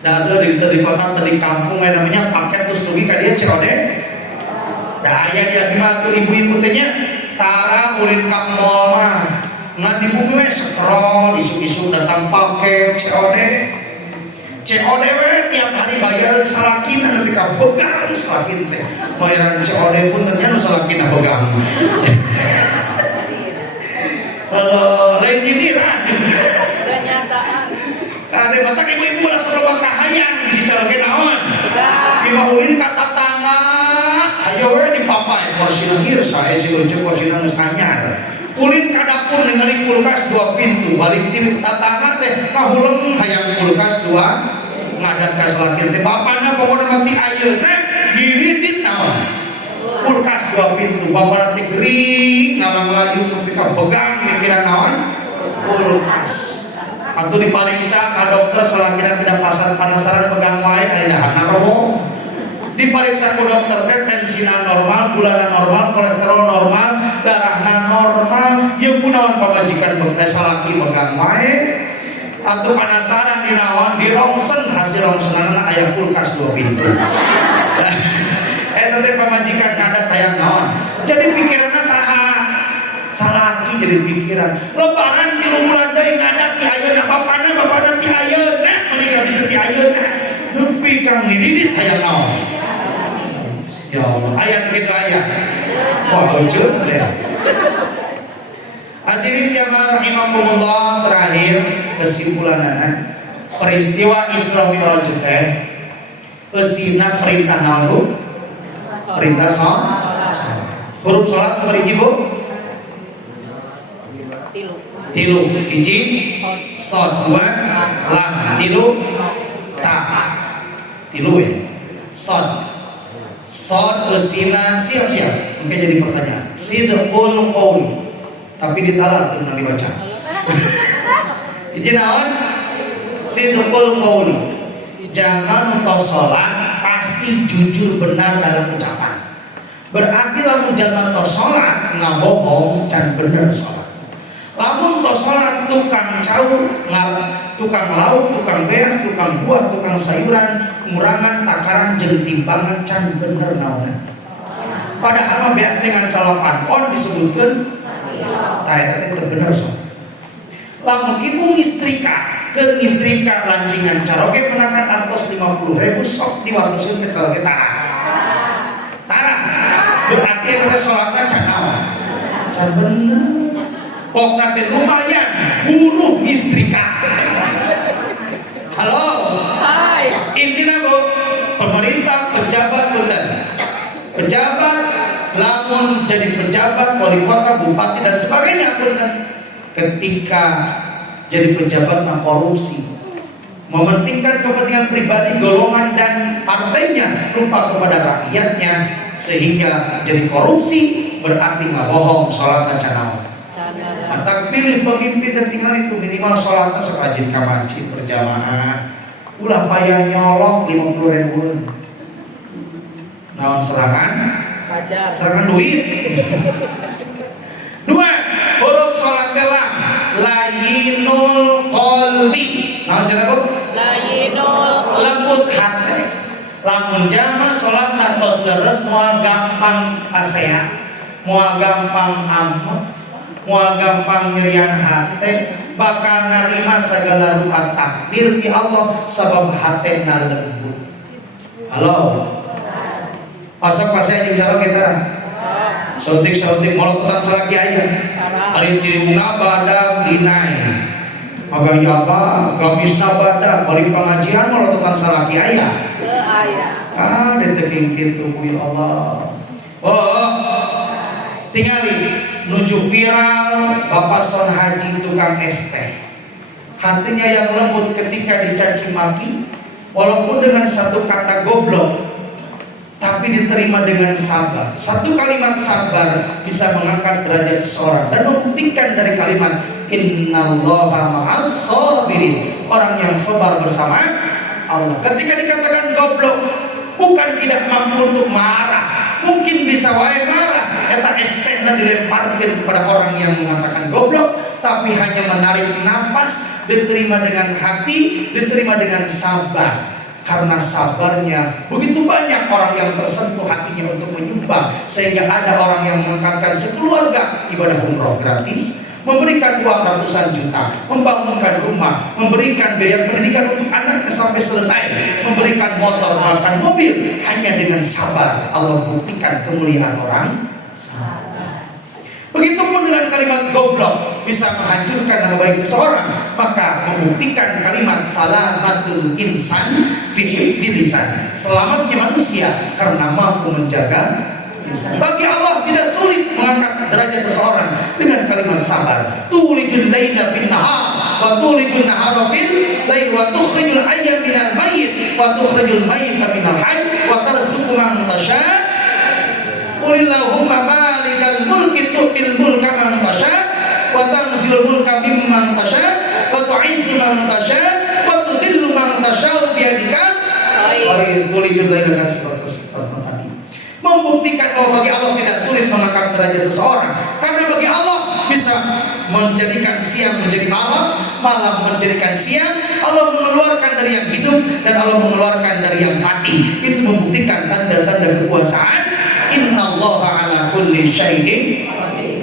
Nah itu di kota di kampung namanya paket terus rugi dia COD. Nah ayah dia gimana tuh ibu-ibu tanya, tara ulin kang mall mah, ngan di bumi scroll isu-isu datang paket COD. COD tiap hari bayar salakin lebih ka begang salakin teh bayaran COD pun ternyata salakin begang. Kalau lain giliran kenyataan ada mata ibu-ibu langsung loba kahayang dicara ge naon dimaulin ka tatangga ayo we di papai porsina ieu sae si ujung porsina geus anyar ulin ka dapur ningali kulkas 2 pintu balik ti tatangga teh kahuleng hayang kulkas 2 ngadat ka salakin teh bapana pokona mati ayeuna giridit naon kulkas 2 pintu bapana teh gering ngalang layu nepi ka begang mikiran naon kulkas atuh dipariksa ka dokter salakina tidak penasaran pegang wae ari dahana robo dipariksa ku dokter teh tensina normal, gulana normal, kolesterol normal, darahna normal, ieu kunaon pamajikan teh salaki pegang wae atau penasaran di naon di rongsen hasil rongsenana aya kulkas 2 pintu. Nanti pamajikan ada tayang naon. Jadi pikiranna saha? Salaki jadi pikiran. Lebaran di bulan deui ngadat ti ayeuna bapana ti ayeuna, mending geus ti ayeuna. Nepi kang ngiridit hayang naon. Ya Allah, aya kitu aya. Wah, beuceut ya. Hadirin jamaah rahimakumullah, terakhir kesimpulanana peristiwa Isra Mi'raj teh eusina perintah naon? Perintah salat. Huruf salat sabaraha Bu? Tilu. Hiji shad, 2 lam, 3 ta. Tilu ya. Shad eusina siap-siap. Mungkin jadi pertanyaan. Sidqul qauli. Tapi ditalar tuh nanti baca. Izin naon? Sidqul qauli. Jangan engkau sholat pasti jujur benar dalam ucapan. Berarti lamun jangan engkau sholat ngabohong dan benar sholat. Lamun engkau sholat tukang caur, tukang lauk, tukang beas, tukang buah, tukang sayuran, ngurangan, takaran, jeung timbangan can bener naonna. Padahal mah beas dengan salapan on disebutkeun tah eta teh bener sholat. Lamun ibu ngistrika ke ngistrika lancingan caroge menakan artos 50.000 sok diwartoseun ke caroge tara berarti kita sholatnya can naon can bener pokna teh lumayan buruh ngistrika. Halo hai intina Bu pemerintah pejabat punten pejabat lamun jadi pejabat wali kota bupati dan sebagainya punten ketika jadi pejabat tak korupsi, mementingkan kepentingan pribadi, golongan dan partainya, lupa kepada rakyatnya, sehingga jadi korupsi berarti nggak bohong sholat canau. Maka pilih pemimpin dan tinggal itu minimal sholatnya serajin ke masjid berjamaah. Ulah payah nyolong 50.000. Naon serangan? Serangan duit. 2. Huruf sholat telah layinul qalbi. Naon cenah Bu? Layinul Lembut hati. Lamun jama sholat tos leres moal gampang asea, moal gampang amot, moal gampang nyerian hati, bakal narima segala rupa takdir di Allah sebab hatena lembut. Halo. Pasang-pasang yang jawab kita. Sautik molototan salaki aja. Hari tiungna badak dinai. Magayaba, gamisna badak, balik pengajian molototan salaki aja. Deteking gitu ya Allah. Tingali nuju viral Bapak Son Haji tukang ST. Hatinya yang lembut ketika dicaci maki, walaupun dengan satu kata goblok, tapi diterima dengan sabar. Satu kalimat sabar bisa mengangkat derajat seseorang dan membuktikan dari kalimat innallaha ma'as sabirin. Orang yang sabar bersama Allah. Ketika dikatakan goblok, bukan tidak mampu untuk marah, mungkin bisa wae marah. Eta estena dilemparkan kepada orang yang mengatakan goblok, tapi hanya menarik napas, diterima dengan hati, diterima dengan sabar. Karena sabarnya begitu banyak orang yang tersentuh hatinya untuk menyumbang, sehingga ada orang yang mengangkatkan sekeluarga ibadah umroh gratis, memberikan uang ratusan juta, membangunkan rumah, memberikan biaya pendidikan untuk anaknya sampai selesai, memberikan motor bahkan mobil hanya dengan sabar. Allah buktikan kemuliaan orang sabar. Begitupun dengan kalimat goblok bisa menghancurkan nama baik seseorang, maka membuktikan kalimat salamatul insan fi lisan, selamatnya manusia karena mampu menjaga lisan. Bagi Allah tidak sulit mengangkat derajat seseorang dengan kalimat sabar. Tulijul laila fin nahar wa tulijul nahara fil lail wa tukhrijul hayya minal mayyit wa tukhrijul mayyita minal hayy wa tarzuqu man tasha. Qulillahumma malikal mulki tu'til mulka man tasha wa tanzilul mulka mimman tasha wa tu'izzu man tasha wa tudhillu man tasha bi yadika. Tulijul laila kan tadi membuktikan bahwa bagi Allah tidak sulit mengangkat derajat seseorang, karena bagi Allah bisa menjadikan siang menjadi malam, malam menjadikan siang. Allah mengeluarkan dari yang hidup dan Allah mengeluarkan dari yang mati. Itu membuktikan tanda-tanda kekuasaan. Innallaha ala kulli syai'in.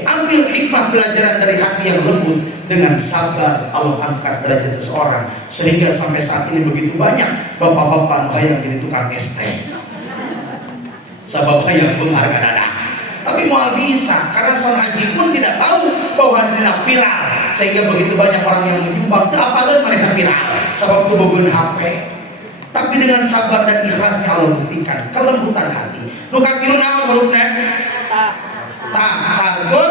Ambil hikmah pelajaran dari hati yang lembut, dengan sabar Allah angkat derajat seseorang, sehingga sampai saat ini begitu banyak bapak-bapak yang jadi tukang ST. Sebabnya yang benar ada. Tapi mau bisa, karena Son Haji pun tidak tahu bahwa dirinya viral, sehingga begitu banyak orang yang menyumbang. Apalagi mereka viral, sebab itu beban HP. Tapi dengan sabar dan ikhlasnya Allah buktikan kelembutan hati. Nuka kieu naon hurufna? Takut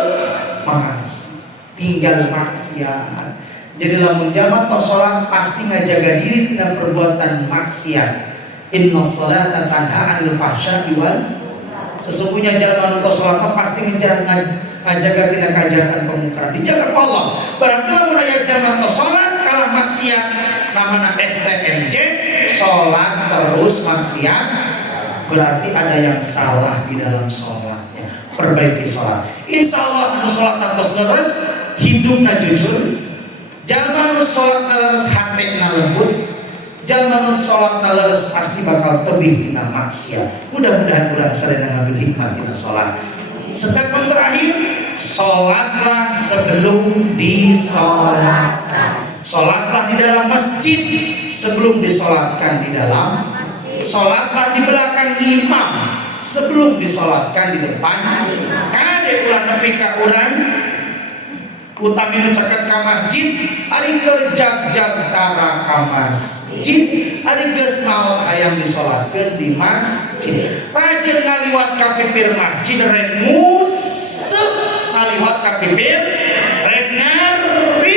mas, tinggal maksiat. Jadi lamun jamak atau sholat pasti ngajaga diri dengan perbuatan maksiat. Inna sholata tanha 'anil fahsya'i wal. Sesungguhnya jalan atau sholat pasti ngajaga tidak kejahatan kemungkaran. Dijaga Allah. Berarti lamun aya jamak atau sholat kalah maksiat, namanya STMJ, sholat terus maksiat, berarti ada yang salah di dalam sholatnya. Perbaiki sholat. Insya Allah sholat terus terus, hidupnya jujur. Jangan sholat terus hati lembut. Jangan sholat terus pasti bakal tebih tina maksiat. Mudah-mudahan kurang sering ngambil hikmah tina sholat. Statement terakhir, sholatlah sebelum disolatkan. Sholatlah di dalam masjid sebelum disolatkan di dalam. Sholatlah di belakang imam sebelum disolatkan di depan. Kade ulah nepi ka urang utami nu caket ka masjid, ari kerjag-jag tara ka masjid, ari geus maot hayang disolatkeun di masjid. Rajin ngaliwat ka pipir masjid rek museuh, ngaliwat ka pipir rek ngari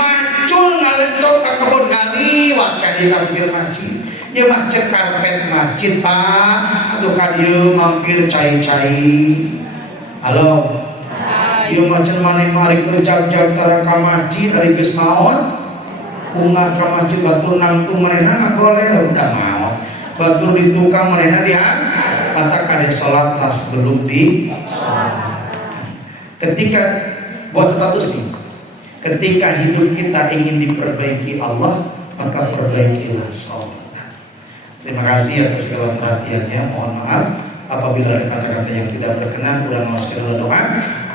macul ngalencok ka kebon ngaliwat ka di pipir masjid. Ya mah cek karpet masjid Pak, aduh ka dieu mampir cai-cai. Halo. Ieu macam maneh mari kerja-kerja tara ka masjid ari geus maot. Bunga ka masjid batur nangtung manehna ngagoleh udah maot. Batur di tukang manehna mata kade salat lah sebelum di salat. Ketika buat status nih, ketika hidup kita ingin diperbaiki Allah, maka perbaikilah salat. Terima kasih atas segala perhatiannya. Mohon maaf apabila ada kata-kata yang tidak berkenan. Kurang masukkan doa.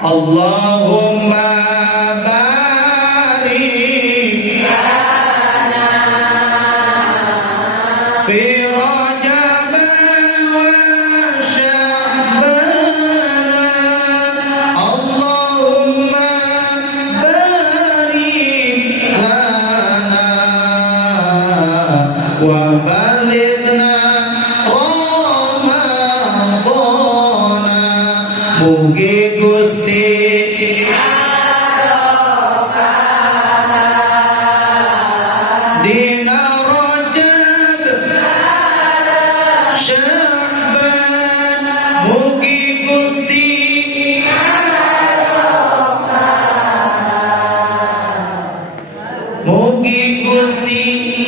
Allahumma barik lana fi Rajab wa Sya'ban. Allahumma barik lana wa balighna Ramadana. Mugi Gusti dina Rajab Sya'ban. Mugi Gusti mugi Gusti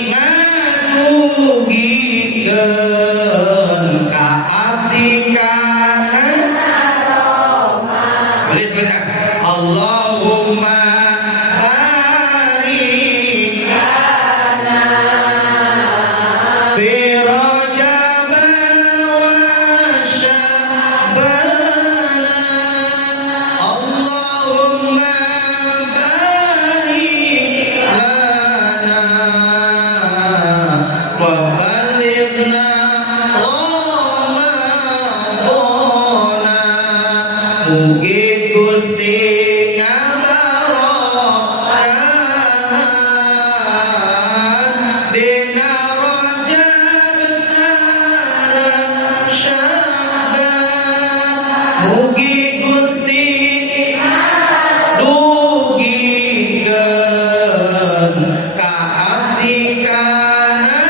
ngadugikeun ka abdi kana sebentar. Allahumma barik lana fi Rajab wa Sya'ban. Allahumma barik lana wa balighna Ramadana. Mugi Gusti ngabarokahkeun dina Rajab sareng Sya'ban. Mugi Gusti dugikeun ka abdi kana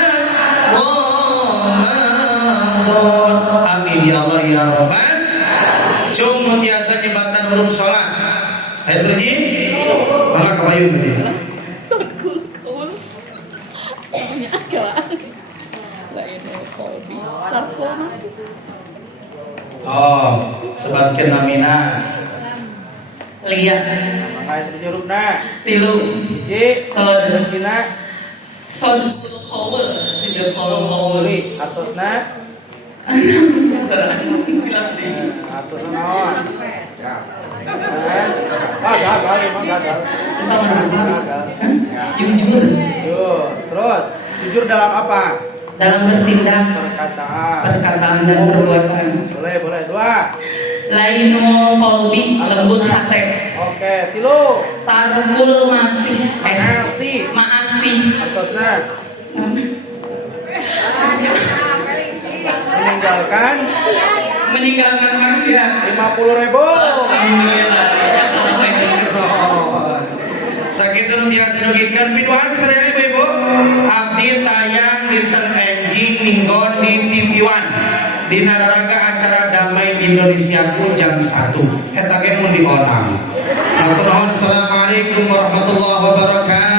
Ramadan. Amin ya Allah ya Rabbal. Cung tiasa jembatan belum sholat. Ayo berdiri. Maka kebayung berdiri. Sakul. Namanya agak. Lainul Qalbi. Sarko masih. Oh, sebatkeun namina. Lihat. Makanya sedih hurufna. Tilu. Ji. Sod. Terusina. Sodul Qawl. Sidul Qawl. Uli. Atusna. Atusna naon? Ya. Gagal, emang gagal. Jujur. Jujur. Terus. Jujur dalam apa? Dalam bertindak, perkataan dan perbuatan. Boleh. Dua. Lainul Qalbi, lembut hati. Oke. Tilu. Tarkul masih. Masih. Maafi. Atusna. Meninggalkan maksiat. 50.000. Alhamdulillah. Sakitu nu tiasa dirugikan piduhan sadaya ibu-ibu. Abdi tayang dinten enjing minggon di TV One. Di Nararaga acara Damai Indonesiaku jam 1. Eta ge mun di Olang. Matur nuhun. Assalamualaikum warahmatullahi wabarakatuh.